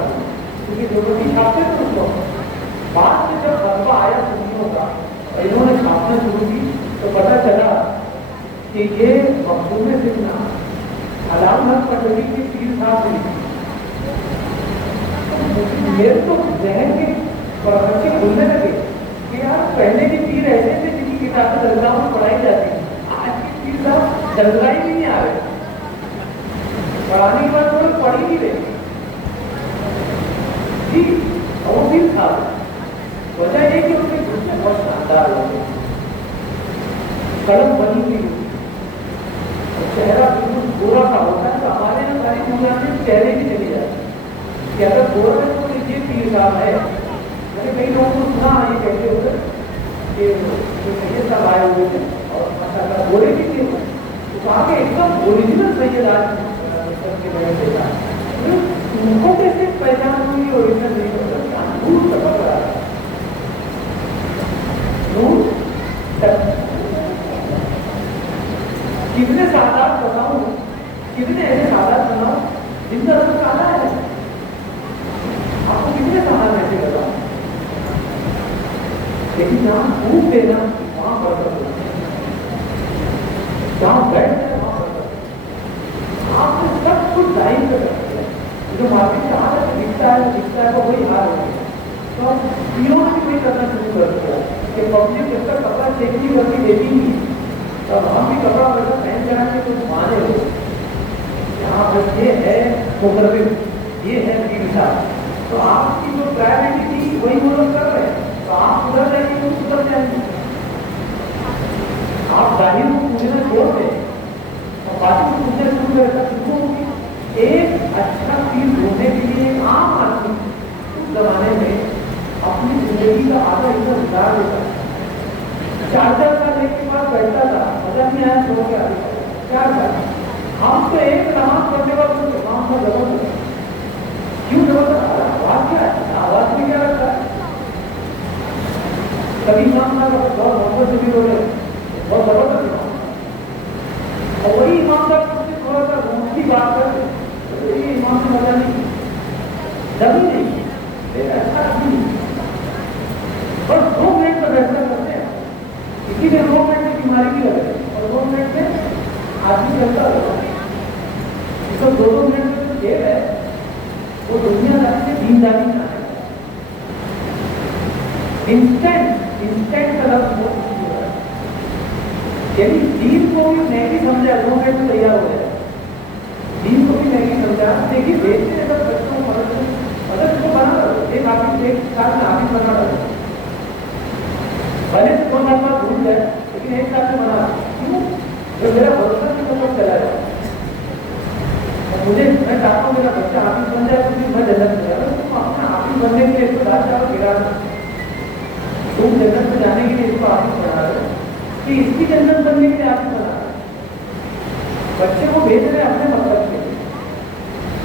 کیونکہ ضروری چھاپتے تھے اس کو بعد میں جب غلبہ آیا سنیوں کا اور انہوں نے چھاپنا شروع کی تو پتہ چلا کہ یہ مخدوم سننا علاؤ الحق پنڈتی کی 3 صاحب سے لکھی میرے تو ذہن کے بچے کھلنے لگے کہ یار پہلے کی 3 ایسے تھے جن کی کتابیں درگاہوں میں پڑھائی جاتی ہیں آج کی 3 صاحب درگاہ ہی نہیں آ رہے پڑھانے کے بعد تھوڑے پڑھ ہی نہیں رہے جی وہ 3 صاحب وجہ یہ کہ ان کے گروپ میں بہت شاندار ہوتے قلم بنی ہوئی ہوتی چہرہ بالکل گورا کا ہوتا ہے تو ہمارے یہاں ساری دنیا میں چہرے بھی چلے جاتے ہیں کہ اگر گورا ہے تو یہ 3 صاحب ہے میں نے کئی لوگوں کو سنا یہ کہتے ہوئے کہ سید صاحب آئے ہوئے تھے اور ماشاءاللہ گورے بھی تھے تو کہا کہ ایک دم اوریجنل سید آج کے بڑے دیتا ہے ان کو کیسے پہچان ہوئی اوریجنل نہیں ہوتا کیا نور سفر کرا رہا نور کتنے سادات بتاؤں کتنے ایسے سادات بتاؤں جن کا رنگ کالا ہے آپ کو کتنے سادات ایسے بتاؤں لیکن جہاں دھوپ دینا وہاں برکت ہوتی ہے جہاں بیٹھتے ہیں وہاں برکت ہوتی ہے آپ کو سب کچھ ظاہر کر سکتے ہیں جو مارکیٹ سے آ رہا دکھتا ہے وہ وہی حال ہو گیا تو ہم تینوں سے کوئی کرنا شروع کر دیا کہ پبلک جب تک کپڑا چیک نہیں کرتی دیتی نہیں تو ہم بھی کپڑا وغیرہ پہن جائیں گے کچھ مانے ہو یہاں پر یہ ہے مقرر یہ ہے 3 صاحب تو آپ کی جو پرائرٹی تھی وہی وہ لوگ کر رہے ہیں تو آپ سدھر جائیں گے تو سدھر جائیں گے آپ ظاہر کو پوچھنا چھوڑ دیں اور باقی کو پوچھنا شروع کرے گا شروع ہوگی ایک اچھا چیز ڈھونڈنے کے لیے عام آدمی اس زمانے میں اپنی زندگی کا آدھا حصہ گزار دیتا ہے 4 سال ایک کے بعد بیٹھتا تھا مزہ نہیں آیا چھوڑ کے آگے 4 سال ہم تو ایک نماز پڑھنے کا کام کا ضرورت ہے کیوں ضرورت ہے آواز کیا ہے آواز میں کیا رکھتا ہے کبھی امام صاحب بہت محبت سے بھی ہو رہے بہت زبردست امام اور وہی امام صاحب سے تھوڑا سا روح کی بات کرتے یہ امام سے مزہ نہیں ڈبی نہیں ایک اچھا آدمی इंस्टेंट का लफ्ज बहुत कुछ हो रहा है, यानी दीन को भी मैगी समझा लोग तो तैयार हो जाए, दीन को भी मैगी समझा। देखिए बेचते अगर बच्चों को मदद को बना रहे, एक आदमी एक साथ में आदमी बना रहे, भले 2 साल बाद भूल जाए लेकिन एक साथ में बना, क्यों? जो मेरा भरोसा भी तो चला जाए, मुझे मैं चाहता हूँ मेरा बच्चा हाफिज बन जाए तो फिर मैं जन्नत में जाऊँ। तुम अपना हाफिज बनने के लिए इसको रास्ता गिरा, तुम जन्नत में जाने के लिए इसको हाफिज बना रहे हो कि इसकी जन्नत बनने के लिए हाफिज बना रहे हो। बच्चे को भेज रहे अपने मकसद के लिए,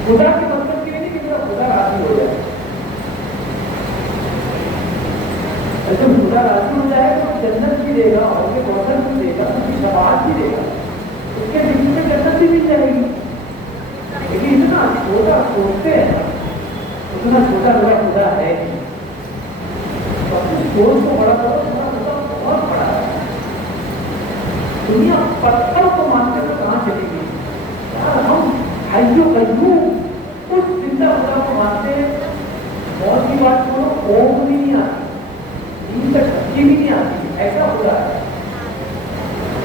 खुदा के मकसद के लिए नहीं कि मेरा खुदा राजी हो जाए। जब खुदा राजी हो जाए तो जन्नत भी देगा और उसके कौशल भी देगा, उसकी शफाअत भी देगा, उसके दिल में जन्नत भी मिल जाएगी। लेकिन इतना छोटा सोचते हैं, उतना छोटा बड़ा खुदा है नहीं। सोच को बड़ा करो, खुदा बहुत बड़ा है। दुनिया पत्थर को मानते तो कहाँ चली गई यार? हम हय्यो कय्यूम उस जिंदा खुदा को मानते हैं। बहुत की बात करो, ओम भी नहीं आती, नींद तक शक्ति भी नहीं आती, ऐसा खुदा है।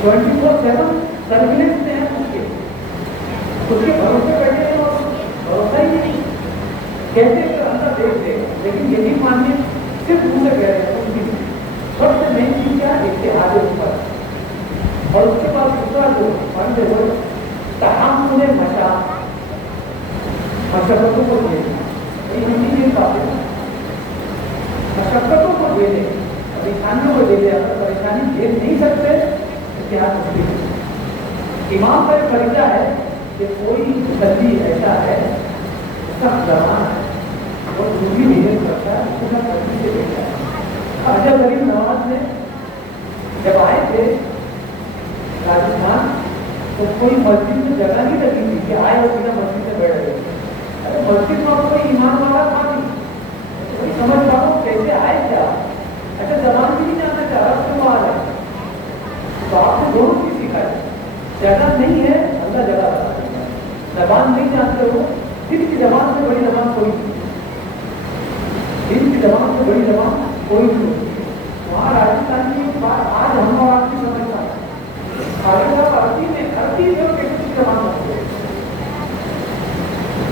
24/7 सर्विलेंस में है उसके भरोसे बैठे हैं और भरोसा ही नहीं कहते हैं अंदर देख देगा, लेकिन यही मानिए सिर्फ मुंह से कह रहे हैं उनकी सबसे मेन चीज क्या इत्तेहाद ऊपर। और उसके बाद दूसरा जो फंड हो तहम्मुल मशक्कतों को झेलना, ये हिंदी में बात है, मशक्कतों को झेले, परेशानियों को झेले। अगर परेशानी झेल नहीं सकते इत्तेहाद मुश्किल है। इमाम का एक फरिजा है कि कोई मुसल्ली ऐसा है उसका जवान है और दूसरी मेहनत करता है, उसको मैं कभी से देखा है। अजय गरीब नवाज ने जब आए थे राजस्थान तो कोई मस्जिद में जगह नहीं लगी थी कि आए और बिना मस्जिद में बैठ गए। अरे मस्जिद में कोई ईमान वाला था नहीं, कोई समझ पाओ कैसे आए क्या? अच्छा जबान भी नहीं जानना चाह रहा क्यों आ रहा है? तो आपने दोनों चीज सीखा है, जगह नहीं है अल्लाह जगह बता, जबान नहीं जानते हो, दिल की जबान से बड़ी जबान कोई नहीं, दिल की जबान से बड़ी जबान कोई नहीं। वहाँ राजस्थान की बात आज हम और आपकी समझता है, अरबी में कैसी जबान होती है,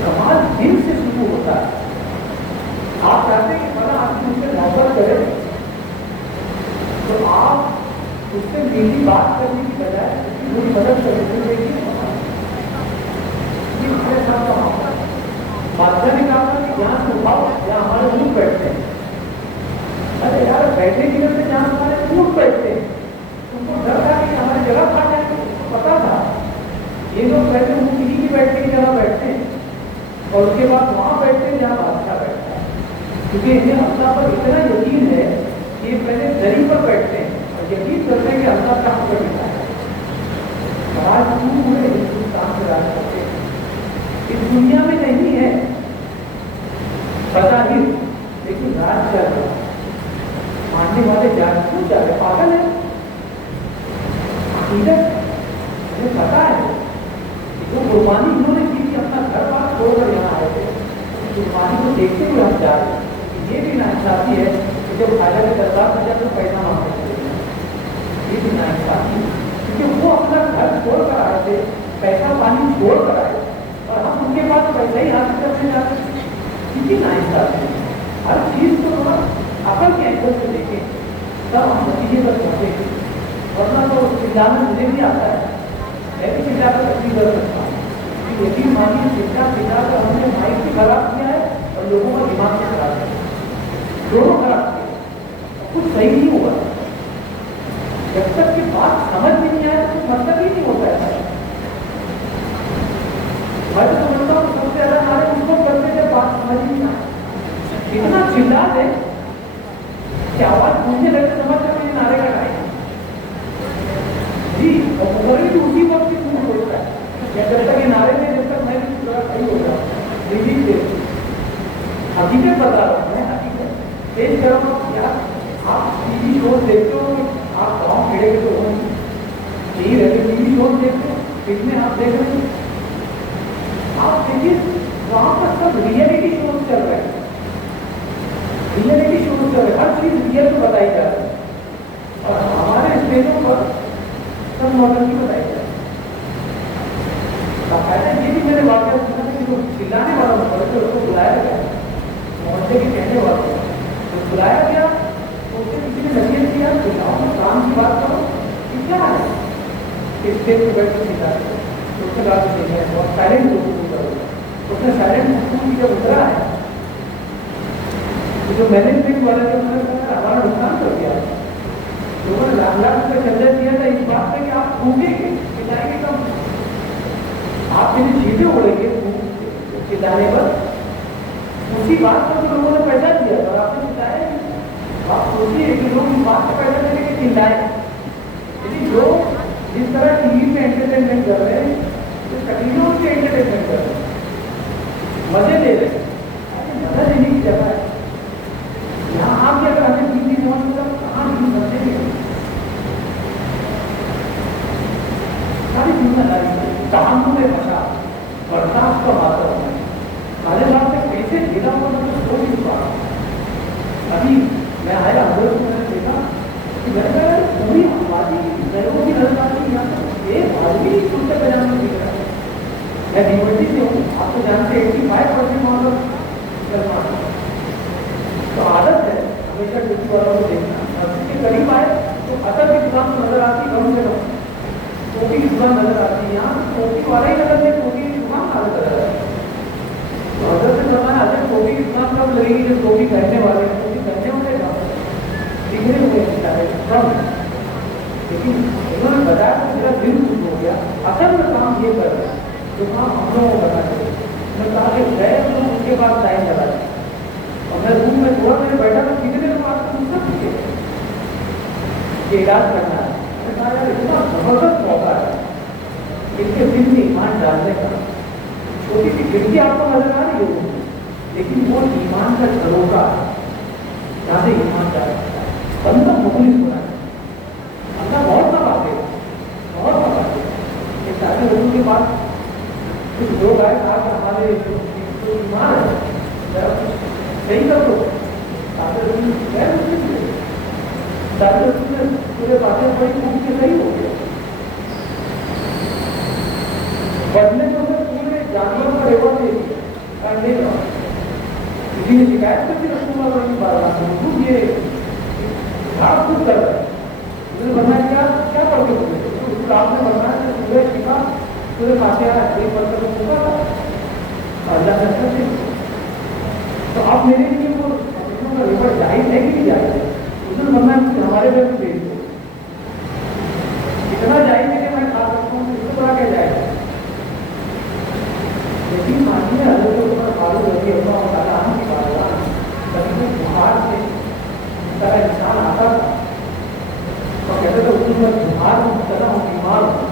समाज दिल से शुरू होता है। आप चाहते हैं कि बड़ा आदमी उससे मोहब्बत करे तो आप उससे मीठी बात करने की बजाय उसकी पूरी मदद करें। देखिए बादशाह ने कहा था कि यहाँ से उठाओ, यहाँ हमारे ऊँट बैठते हैं। अरे यार बैठने की वजह से जहाँ हमारे ऊँट बैठते हैं, तुमको डर था कि हमारी जगह खा जाएगी, पता था ये लोग पहले ऊँट किसी की बैठने की जगह बैठते हैं और उसके बाद वहाँ बैठते हैं जहाँ बादशाह बैठता है, क्योंकि इन्हें अल्लाह पर इतना यकीन है कि ये पहले दरी पर बैठते हैं और यकीन करते हैं कि अल्लाह कहाँ पर बैठा है। आज पूरे हिंदुस्तान से राज करते हैं, इस दुनिया में नहीं है पता ही, लेकिन राज चल रहा मानने वाले जान क्यों जा रहे? पागल है। मुझे पता है जो कुर्बानी इन्होंने की थी, अपना घर बार छोड़कर यहाँ आए थे, कुर्बानी को देखते हुए हम जा रहे हैं। ये भी नाइंसाफी है कि जब खाजा के दरबार में जाकर पैसा मांगने चले जाए, ये भी नाइंसाफी, क्योंकि वो अपना घर छोड़ कर आए थे, पैसा पानी छोड़ कर आए और हम उनके पास पैसा ही हासिल करने जाते हैं। कितनी नाइंसाफी है। हर चीज को थोड़ा अकल के एंगल से देखें तब हम नतीजे पर पहुंचेंगे, वरना तो चिल्लाना मुझे भी आता है, मैं भी चिल्ला कर अच्छी कर सकता हूँ। यकीन मानिए चिल्ला कर हमने माइक भी खराब किया है और लोगों का दिमाग भी खराब किया, दोनों खराब किए, कुछ सही नहीं हुआ। जब तक की बात समझ में नहीं आए तो मतलब ही नहीं होता है। मैं तो समझता हूँ सबसे ज्यादा नारे उनको करते जब बात समझ नहीं आए, इतना चिल्ला दे कि आवाज पूछने लगे समझ में मुझे नारे लगाए जी, और मुखर्जी भी उसी वक्त ही पूछ होता है, जब तक ये नारे में, जब तक मैं भी थोड़ा सही हो रहा रिलीज दे हकीकत बता रहा हूँ, मैं हकीकत पेश कर रहा हूँ। यार आप टीवी शोज देखते हो, आप गाँव खेड़े के तो हो नहीं रहते, टीवी शोज देखते हो, फिल्में आप देख रहे हो, आप देखिए वहाँ पर सब रियलिटी शोज चल रहे हैं, रियलिटी शोज जगह हर चीज रियल तो बताई जा रही है, और हमारे स्टेजों पर सब मॉडल की बताई जा रही है। बाकायदा ये भी मैंने वाकया सुना है कि जो चिल्लाने वाला होता है, उसको बुलाया गया मोहल्ले के कहने वालों को, तो बुलाया गया तो उससे किसी ने नसीहत किया, चिल्लाओ तो काम की बात करो कि क्या है कि स्टेज पर बैठ कर चिल्ला रहे, तो उसने बात नहीं है, बहुत साइलेंट गुफ्तगू करो। उसने साइलेंट गुफ्तगू की जब उतरा है तो जो मैनेजमेंट वाले थे उन्होंने कहा हमारा नुकसान कर दिया, लोगों ने लाख लाख रुपये चंदा दिया था इस बात पे कि आप फूकेंगे, चिल्लाएंगे कम, आप मेरी चीजें उड़ेंगे चिल्लाने पर, उसी बात पर तो लोगों ने पैसा दिया और आपने चिल्लाया नहीं। आप सोचिए कि लोग इस बात पर पैसा देने के चिल्लाए, यदि लोग जिस तरह टीवी में एंटरटेनमेंट कर रहे हैं तो कठिनों से एंटरटेनमेंट कर रहे हैं, मजे ले रहे हैं, मजा लेने की जगह है। यहाँ आके अगर हमें दीदी मोहन का कहाँ नहीं समझेंगे, सारी जिम्मेदारी कहानों में फंसा बर्दाश्त का मात्रा होना है। हमारे साथ में कैसे ढीला हुआ तो सोच नहीं पा रहा। अभी मैं आया अंदर को मैंने देखा कि मैंने पूरी आबादी नजरों की नजर आती है, एक आदमी कुर्ते पजामे में दिख रहा है। मैं यूनिवर्सिटी से हूँ, आपको जानते 85% वहाँ पर मुसलमान, तो आदत है हमेशा ड्यूटी वालों को देखना, मस्जिद के करीब आए तो असर की दुकान नजर आती, कम से कम टोपी की दुकान नजर आती है, यहाँ टोपी वाला ही नजर नहीं, टोपी की दुकान नजर आ रहा है। तो हजरत से फरमाया अगर टोपी की दुकान कब लगेगी जब टोपी पहनने वाले हैं, टोपी पहनने वाले दिखने हुए कम, लेकिन इन्होंने बताया तो मेरा दिल खुश हो गया। असल में काम ये कर रहे हैं जो काम हम लोगों को बताते, मैं कहा कि गए तो उनके पास टाइम लगा दिया, और मैं रूम में थोड़ा देर बैठा तो कितने लोग आपको पूछ सकते ये इलाज करना है। मैंने कहा यार इतना जबरदस्त मौका है इनके दिल में ईमान डालने का। छोटी सी खिड़की आपको नजर आ रही होगी, लेकिन वो ईमान का झरोका है, यहाँ से ईमान डाल बंदा मुखलिस होना है, अल्लाह बहुत दबाते बहुत दबाते। ये सारे लोगों के पास कुछ लोग आए कहा कि हमारे जो ईमान है सही कर दो, पूरे बातें बड़ी खूब से सही हो गया। बदले तो पूरे जानवर का रेकॉर्ड दे दिया, किसी ने शिकायत करती रसूलुल्लाह की बात ये आप खुद कर रहे हैं, उन्होंने बताया क्या क्या पढ़ते होंगे, आपने बताया पूरे शिका पूरे फातिहा एक पढ़कर होगा अल्लाह करते। तो आप मेरे लिए वो का रेकॉर्ड जाहिर है कि नहीं जाहिर है, उसने बताया हमारे घर में भेज दो, इतना जाहिर है कि मैं खा सकता हूँ, इसको बड़ा क्या जाएगा। लेकिन मानिए अल्लाह के ऊपर मालूम रही अल्लाह की बात, कभी बुखार से तरह इंसान आता था और कहते थे उस पर बुखार चला हूँ बीमार हूँ,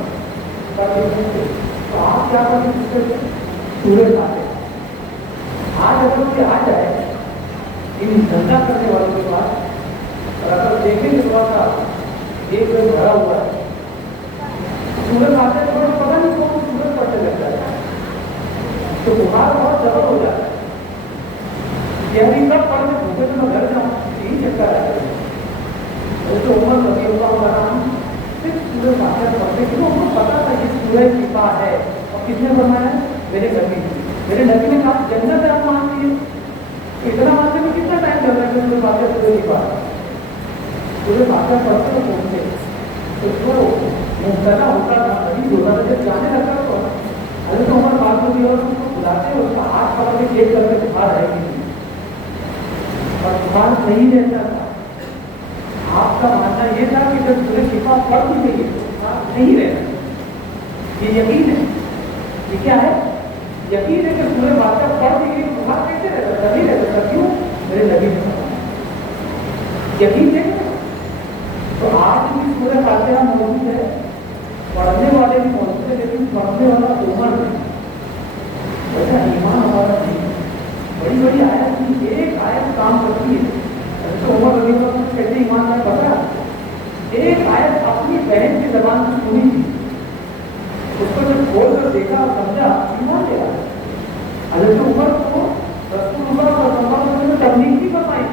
तो आप क्या करते पूरे खाते। आज अगर कोई आ जाए इन धंधा करने वालों के पास और अगर देखेंगे थोड़ा सा एक भरा हुआ है सूरज आते हैं तो पता नहीं कौन सूरज पड़ने लग जाता है, तो बुखार बहुत जबर हो जाता है। यही सब पढ़ने भूखे तो मैं घर जाऊँ यही चक्कर आ गया। तो उम्र लगी हुआ सिर्फ सूरज आते पढ़ने के उनको पता था कि सूरज शिफा है, और किसने बनाया मेरे नबी ने कहा जन्नत आप मानती है, तो इतना मानते में कितना टाइम लग रहा है सूरज बातें सूरज शिफा सूरज बातें पढ़ते हो पहुंचते तो उसको मुबतला होता था, नबी होता था, जब जाने लगता तो अरे तो उम्र बात होती है और उसको बुलाते उसका हाथ पकड़ के चेक करके बुखार है कि नहीं, और बुखार नहीं रहता था। आपका मानना ये था कि जब सूरज शिफा पड़ भी गई तो बुखार नहीं रहता, ये यकीन है। ये क्या है? यकीन है कि सूरज बातें पड़ भी गई बुखार कैसे रहता, नहीं रहता। क्यों? मेरे नबी ने बताया, यकीन है। तो आज भी सूरज फातिहा मौजूद है, पढ़ने वाले भी मौजूद है, लेकिन पढ़ने वाला उम्र नहीं, वैसा ईमान हमारा नहीं। बड़ी बड़ी आयत की एक आयत काम करती है, तो उमर रजी अल्लाह अन्हु कैसे ईमान है पता, एक आयत अपनी बहन की जबान से सुनी थी, उसको जब खोल कर देखा और समझा ईमान ले आया। हज़रत उमर को रसूलुल्लाह सल्लल्लाहु अलैहि वसल्लम ने तबलीग भी फरमाई,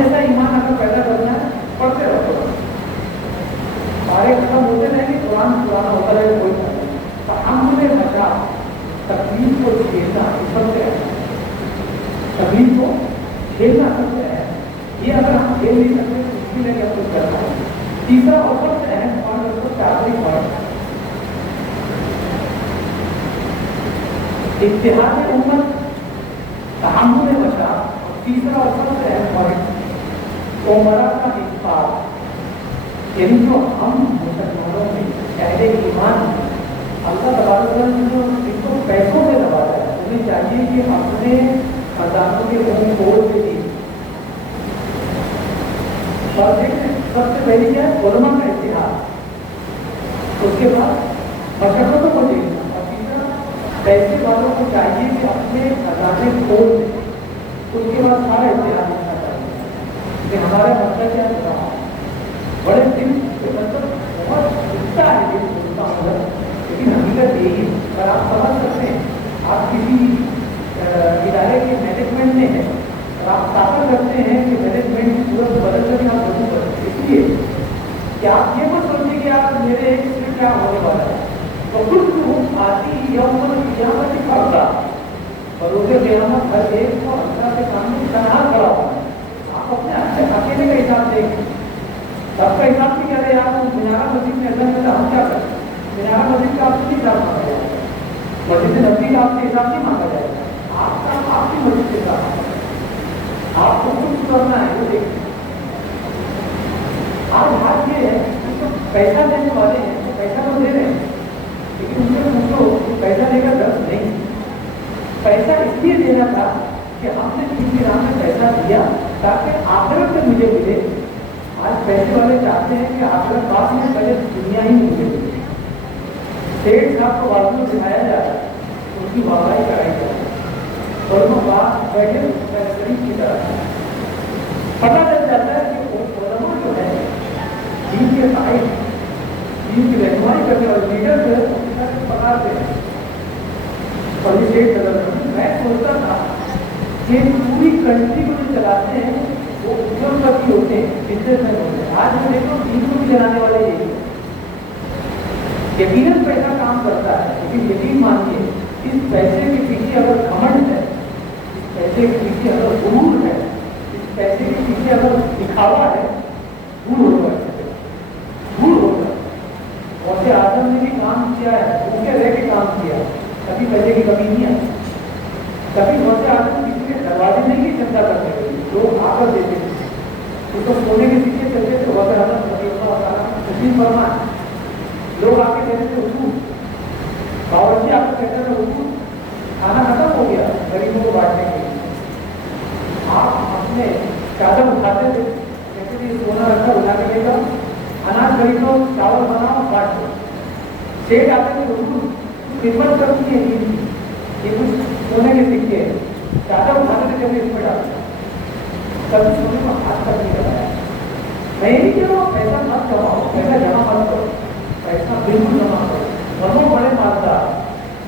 जैसा ईमान अगर पैदा करना है पढ़ते रहो, सारे खत्म होते रहेंगे, कुरान पुराना होता रहे, कोई तहम्मुल मशाक़, तकलीफ को झेलना सबसे है, तकलीफ को झेलना सबसे है। ये अगर हम झेल नहीं सकते तो इसके लिए क्या कुछ करना है। तीसरा और सबसे अहम पॉइंट, सबसे आखिरी पॉइंट, इत्तिहाद उम्मत, तहम्मुल मशाक़, और तीसरा और सबसे अहम पॉइंट उमरा का इत्तिफाक़। यानी जो हम मुसलमानों में पहले ईमान अल्लाह तबारक व तआला ने जो इनको पैसों से नवाजा है, उन्हें चाहिए कि अपने खजानों के मुंह खोल के दी। और देखें सबसे पहले क्या है, उलमा का इतिहास, उसके बाद मशक्क़तों को देखना, और तीसरा पैसे वालों को चाहिए कि अपने खजाने खोल दें, उसके बाद सारा इतिहास लिखना चाहिए कि हमारा मतलब क्या है। बड़े दिन मतलब बहुत दिखता है ये सोचता हूँ, लेकिन हकीकत यही है। पर आप समझ सकते हैं, आप किसी इदारे के मैनेजमेंट में हैं और आप दावा करते हैं कि मैनेजमेंट सूरत बदल कर आप बदल सकते, इसलिए कि आप ये मत सोचिए कि आप मेरे इसमें क्या होने वाला है। तो कुछ रूप आती यौम क़यामत की फर्दा, बरोज़े क़यामत हर एक को अल्लाह के सामने तनहा खड़ा होगा। आप अपने अच्छे अकेले का हिसाब देंगे, सबका हिसाब नहीं कह रहे आप मीनारा मस्जिद में अल्लाह में हम क्या करें। मीनारा मस्जिद का आपसे हिसाब मांगा जाएगा, मस्जिद नबी का आपसे हिसाब नहीं मांगा जाएगा, आपका आपकी मस्जिद के साथ आपको कुछ करना है वो देखिए। आज बात ये है कि तो पैसा देने वाले हैं तो पैसा तो दे रहे हैं, लेकिन उनसे पूछो कि पैसा देकर दर्द नहीं, पैसा इसलिए देना था कि हमने किसी राह में पैसा दिया ताकि आखिरत में मुझे मिले। आज पैसे वाले चाहते हैं कि आखिरत बाद में पहले दुनिया ही मुझे मिले। सेठ साहब को बाजू में दिखाया जाए, उनकी वाहवाही कराई जाए, और वो बात बैठे शरीफ की तरह पता चल जाता है कि वो उलमा जो है दीन के साहिब, दीन की रहनुमाई करने वाले लीडर जो है उसके पकड़ते हैं। और ये सेठ मैं सोचता था कि पूरी कंट्री को जो चलाते हैं वो उद्योगपति होते हैं, बिजनेसमैन होते हैं। आज मैं देखो दीन को भी चलाने वाले यही है। यकीनन पैसा काम करता है, लेकिन यकीन मानिए इस पैसे के पीछे अगर घमंड है, इस पैसे के पीछे अगर गुरूर है, इस पैसे के पीछे अगर दिखावा है, दूर होगा, दूर होगा। और आदम ने भी काम किया है, भूखे रह के काम किया, कभी पैसे की कमी नहीं आई। कभी बहुत से आदमी किसी के दरवाजे नहीं की चिंता करते थे, लोग आकर देते थे, उसको सोने के सिक्के चलते थे, वजह फरमान लोग आके कहते थे हुकूम, बावर्ची आपको कहते थे हुकूम, खाना खत्म हो गया गरीबों को बांटने के लिए। आप अपने चादर उठाते थे, कहते थे सोना रखा उठा के लेकर अनाज खरीदो, चावल बनाओ, बांट दो। सेठ आते थे हुकूम, खिदमत करती है ये कुछ सोने के सिक्के, चादर उठाते थे, कहते इसमें डालते, कभी सोने को हाथ तक नहीं लगाया। मैं नहीं कह रहा हूँ पैसा मत जमाओ, पैसा जमा मत करो, पैसा बिल्कुल जमा करो, बनो बड़े मालदार,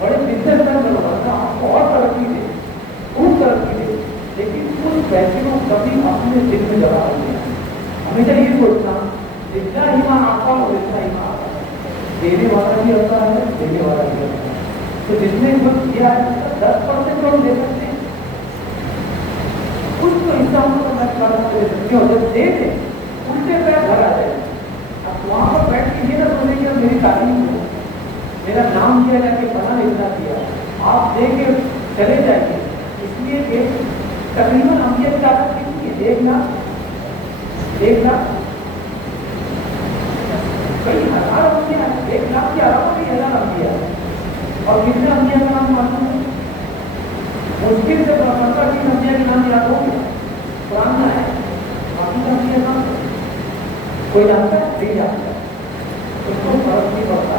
बड़े बिजनेसमैन बनो, वरना आपको और तरक्की दे, खूब तरक्की दे, लेकिन उस पैसे को कभी अपने दिल में जमा नहीं है। हमेशा ये सोचना जितना ही माँ आता हो इतना ही माँ आता है, देने वाला भी होता है, देने वाला भी होता है। तो जिसने कुछ दिया है 10% लोग दे सकते हैं, कुछ तो हिस्सा हमको मैं दे सकती हूँ, जब दे दे उल्टे पैर घर आ जाए। अब वहाँ पर बैठ के ये ना सोचे कि मेरी तारीफ हो, मेरा नाम किया जाके बना इतना किया, आप दे के चले जाइए। इसलिए कि तकरीबन हम ये ताकत कितनी है, 1 लाख कई हज़ार अंबिया, 1 लाख के अलावा कई हज़ार अंबिया, और कितने अंबिया का नाम मालूम है? मुश्किल से 15-20 अंबिया के नाम याद हो गया, कुरान में है, बाकी अंबिया नाम कोई जानता है? नहीं जानता। उसको फर्क नहीं पड़ता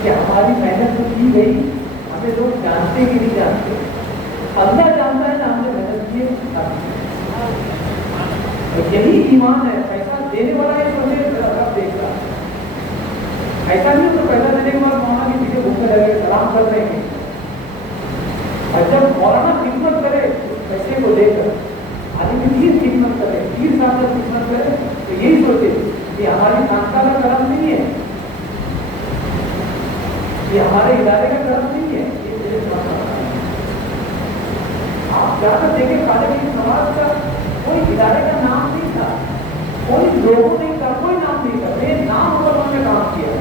कि हमारी मेहनत तो की गई, हमें लोग जानते कि नहीं जानते, अल्लाह जानता है ना हमने मेहनत की है। तो यही ईमान है। पैसा देने वाला ये सोचे रब देगा, ऐसा नहीं तो पैसा देने के बाद मौलाना के पीछे भूखे लगे सलाम कर रहे हैं, और जब मौलाना खिदमत करे उस पैसे को देकर आदमी की खिदमत ہوتے, یہ ہماری خانقاہ کا کرم نہیں ہے, یہ ہمارے ادارے کا کرم نہیں ہے, یہ میرے ساتھ. آپ جا کر دیکھیں خالق کی نماز کا کوئی ادارے کا نام نہیں تھا, کوئی لوگوں نہیں تھا, کوئی نام نہیں تھا, یہ نام پر انہوں نے کام کیا.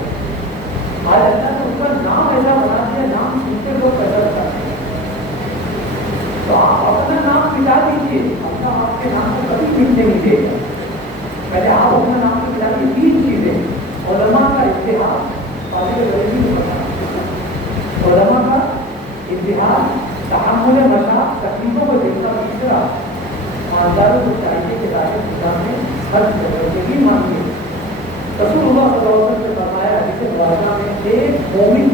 آج اللہ نے اس کا نام ایسا بنا دیا, نام سنتے لوگ پیدا کرتے ہیں. تو آپ اپنا نام مٹا دیجیے, اپنا آپ کے نام کو کبھی مٹنے نہیں دے گا. پہلے آپ اپنا نام کو مٹا دیجیے. تین چیزیں علماء کا اتحاد, علماء کا اتحاد, تحمل مشاق, تکلیفوں کو دیکھنا. تیسرا مالداروں کو چاہیے کہ تاکہ نظام میں خرچ یقین مانگے. رسول اللہ صلی اللہ علیہ وسلم نے فرمایا حدیث مبارکہ میں, ایک مومن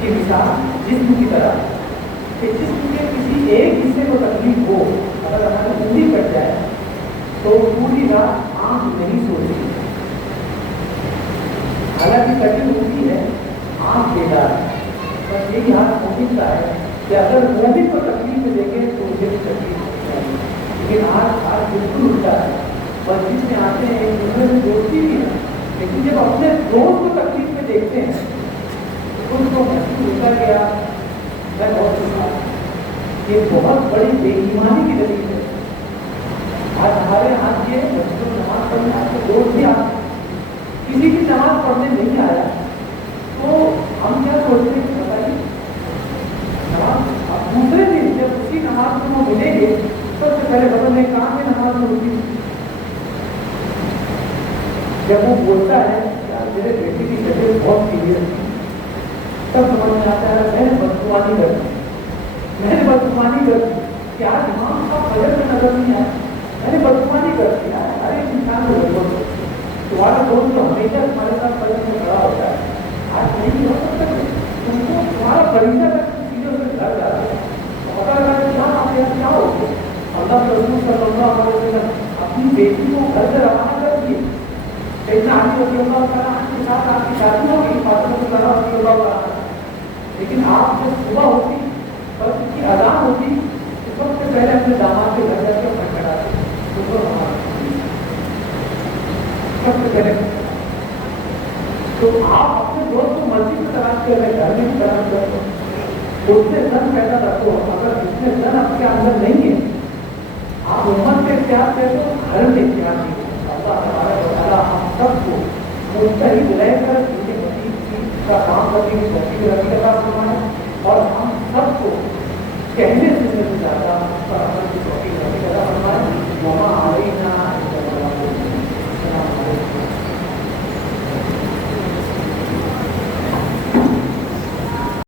کی مثال جسم کی طرح کہ جسم کے کسی ایک حصے کو تکلیف ہو, اگر ہماری انگلی کٹ جائے تو پوری رات آنکھ نہیں سوتی, حالانکہ کٹی انگلی ہے, آنکھ بیدار ہے. بس یہی حال مومن کا ہے کہ اگر مومن کو تکلیف دیکھیں تو اسے بھی تکلیف ہوتی ہے. لیکن آج بالکل الٹا ہے. مسجد میں آتے ہیں, دوسرے سے دوستی بھی ہے, لیکن جب اپنے دوست کو تکلیف میں دیکھتے ہیں تو اس کو محسوس ہوتا ہے کہ میں بہت خوش. یہ بہت بڑی بے ایمانی کی دلیل ہے. آج ہمارے یہاں یہ بچوں کو نماز پڑھنے آپ کے دوست بھی آتے, کسی کی نماز پڑھنے نہیں آیا تو ہم کیا سوچتے ہیں, بتائیے نماز اب دوسرے دن جب اسی نماز میں وہ ملیں گے سب سے پہلے بدل میں کہاں کی نماز میں ہوتی. جب وہ بولتا ہے یار میرے بیٹے کی طبیعت بہت کلیئر تھی, تب سمجھ میں آتا ہے میں نے بدگمانی کر دی, میں نے بدگمانی کر دی کہ آج امام صاحب فجر میں نظر نہیں آیا, میں نے بدگمانی کر دی. ہر ایک انسان کو ضرورت ہے, تمہارا دوست تو ہمیشہ تمہارے ساتھ فجر میں کھڑا ہوتا ہے, آج نہیں ہو سکتا تم کو تمہارا فریضہ کا چیزوں سے ڈر جاتا ہے. اگر کیا آپ یہاں کیا ہوتے, اللہ کے رسول صلی اللہ علیہ وسلم اپنی بیٹی کو گھر سے روانہ کر دیے. سیدنا علی رضی اللہ تعالیٰ عنہ کے ساتھ آپ کی شادی ہوگی, فاطمہ رضی اللہ تعالیٰ, لیکن آپ جب صبح ہوتی فجر کی اذان ہوتی اس وقت سے پہلے اپنے داماد کے گھر جا کے اپنا چڑھاتے سب سے پہلے. تو آپ اپنے دوست کو مسجد میں تلاش کر رہے, گھر میں بھی تلاش کرتے, اس سے زن پیدا رکھو. اگر اس میں زن آپ کے اندر نہیں ہے, آپ امت سے اختیار کرتے ہو, گھر میں اختیار نہیں. اللہ تبارک و تعالیٰ ہم سب کو مستحق رہ کر ان کے مسیح کا کام کرنے کی توفیق رکھنے کا فرمائے, اور ہم سب کو کہنے سے زیادہ پر عمل کی توفیق رکھنے کا فرمائے. وما علینا